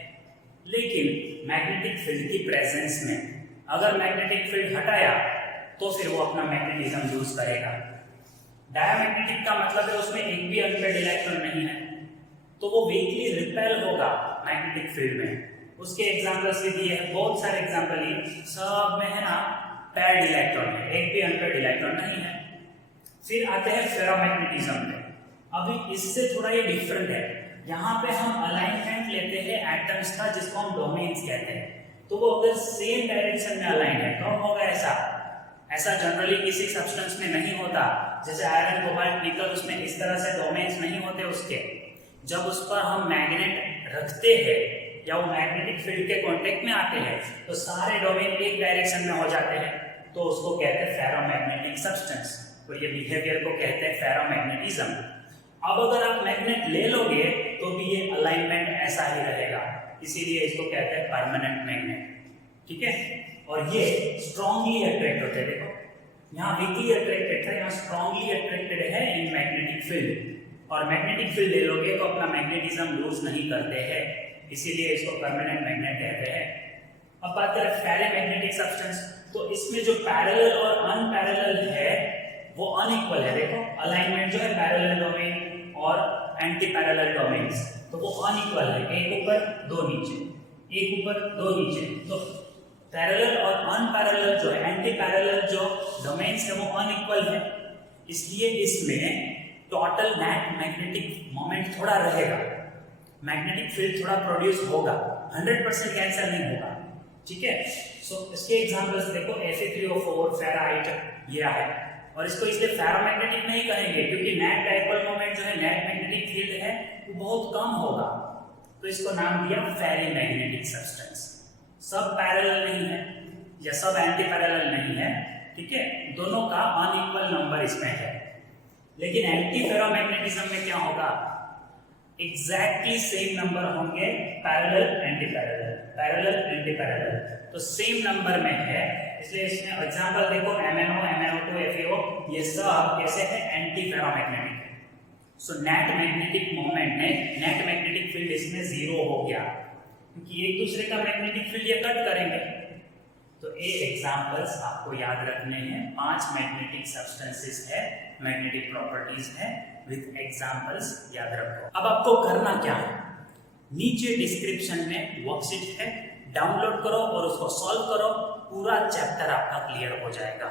लेकिन मैग्नेटिक फील्ड की प्रेजेंस में अगर मैग्नेटिक फील्ड हटाया तो फिर वो अपना मैग्नेटिज्म यूज करेगा। डायमैग्नेटिक का मतलब है उसमें एक भी अनपेयर्ड इलेक्ट्रॉन नहीं है, तो वो वीकली रिपेल होगा मैग्नेटिक फील्ड में। उसके एग्जांपल्स भी दिए हैं, बहुत सारे एग्जांपल ही, सब में है ना पेयर्ड इलेक्ट्रॉन है, एक भी अनपेयर्ड इलेक्ट्रॉन नहीं है। फिर आते हैं फेरोमैग्नेटिज्म में। अभी इससे थोड़ा ये डिफरेंट है। यहाँ पे हम अलाइनमेंट लेते हैं एटम्स का, जिसको हम डोमेन्स कहते हैं। तो वो अगर सेम डायरेक्शन में अलाइन है कब होगा ऐसा? ऐसा जनरली किसी सब्सटेंस में नहीं होता। जैसे आयरन, कोबाल्ट, निकल, उसमें इस तरह से डोमेन्स नहीं होते उसके। जब उस पर हम मैग्नेट रखते हैं या वो मैग्नेटिक फील्ड के कांटेक्ट में आते हैं तो सारे डोमेन एक डायरेक्शन में हो जाते हैं, तो उसको कहते हैं फेरोमैग्नेटिक सब्सटेंस। तो ये बिहेवियर को कहते हैं फेरोमैग्नेटिज्म। अब अगर आप मैग्नेट ले लोगे तो भी ये अलाइनमेंट ऐसा ही रहेगा, इसीलिए इसको कहते हैं परमानेंट मैग्नेट। ठीक है, और ये स्ट्रांगली अट्रैक्ट होते हैं। देखो यहाँ वीकली अट्रैक्टेड था, यहाँ स्ट्रांगली अट्रैक्टेड है इन मैग्नेटिक फील्ड। और मैग्नेटिक फील्ड ले लोगे तो अपना मैग्नेटिज्म लूज नहीं करते हैं, इसीलिए इसको परमानेंट मैग्नेट कहते हैं। अब बात करें फेरोमैग्नेटिक सब्सटेंस, तो इसमें जो पैरेलल और अनपैरेलल है वो अनइक्वल है। देखो अलाइनमेंट जो है पैरेलल डोमेन और एंटी पैरेलल डोमेन्स, तो वो अनइक्वल है, एक ऊपर दो नीचे, एक ऊपर दो नीचे। तो पैरेलल और अनपैरेलल जो है, एंटी पैरेलल जो डोमेन्स है वो अनइक्वल है, इसलिए इसमें टोटल नेट मैग्नेटिक मोमेंट थोड़ा रहेगा, मैग्नेटिक फील्ड थोड़ा प्रोड्यूस होगा, 100% कैंसिल नहीं होगा। ठीक है, सो इसके एग्जांपल्स देखो, Fe3O4 फेराइट ये है, और इसको इसलिए फेरोमैग्नेटिक नहीं कहेंगे क्योंकि नेट डाइपोल मोमेंट जो है, नेट मैग्नेटिक फील्ड है वो बहुत कम होगा, तो इसको नाम दिया फेरीमैग्नेटिक सब्सटेंस। सब पैरेलल नहीं है या सब एंटी पैरेलल नहीं है, ठीक है, दोनों का अनइक्वल नंबर इसमें है। लेकिन एंटी फेरोमैग्नेटिज्म में क्या होगा? एग्जैक्टली सेम नंबर होंगे, parallel anti parallel, parallel anti parallel, तो सेम नंबर में है, इसलिए इसमें एग्जांपल देखो MnO, MnO2, FeO, ये सब कैसे है? Anti ferromagnetic. So net magnetic moment ने, नेट मैग्नेटिक फील्ड इसमें जीरो हो गया क्योंकि एक दूसरे का मैग्नेटिक फील्ड ये कट करेंगे। तो ये एग्जांपल्स आपको याद रखने हैं, 5 मैग्नेटिक सब्सटेंसेस है, मैग्नेटिक प्रॉपर्टीज है, विद एग्जांपल्स याद रखो। अब आपको करना क्या है? नीचे डिस्क्रिप्शन में वर्कशीट है, डाउनलोड करो और उसको सॉल्व करो, पूरा चैप्टर आपका क्लियर हो जाएगा।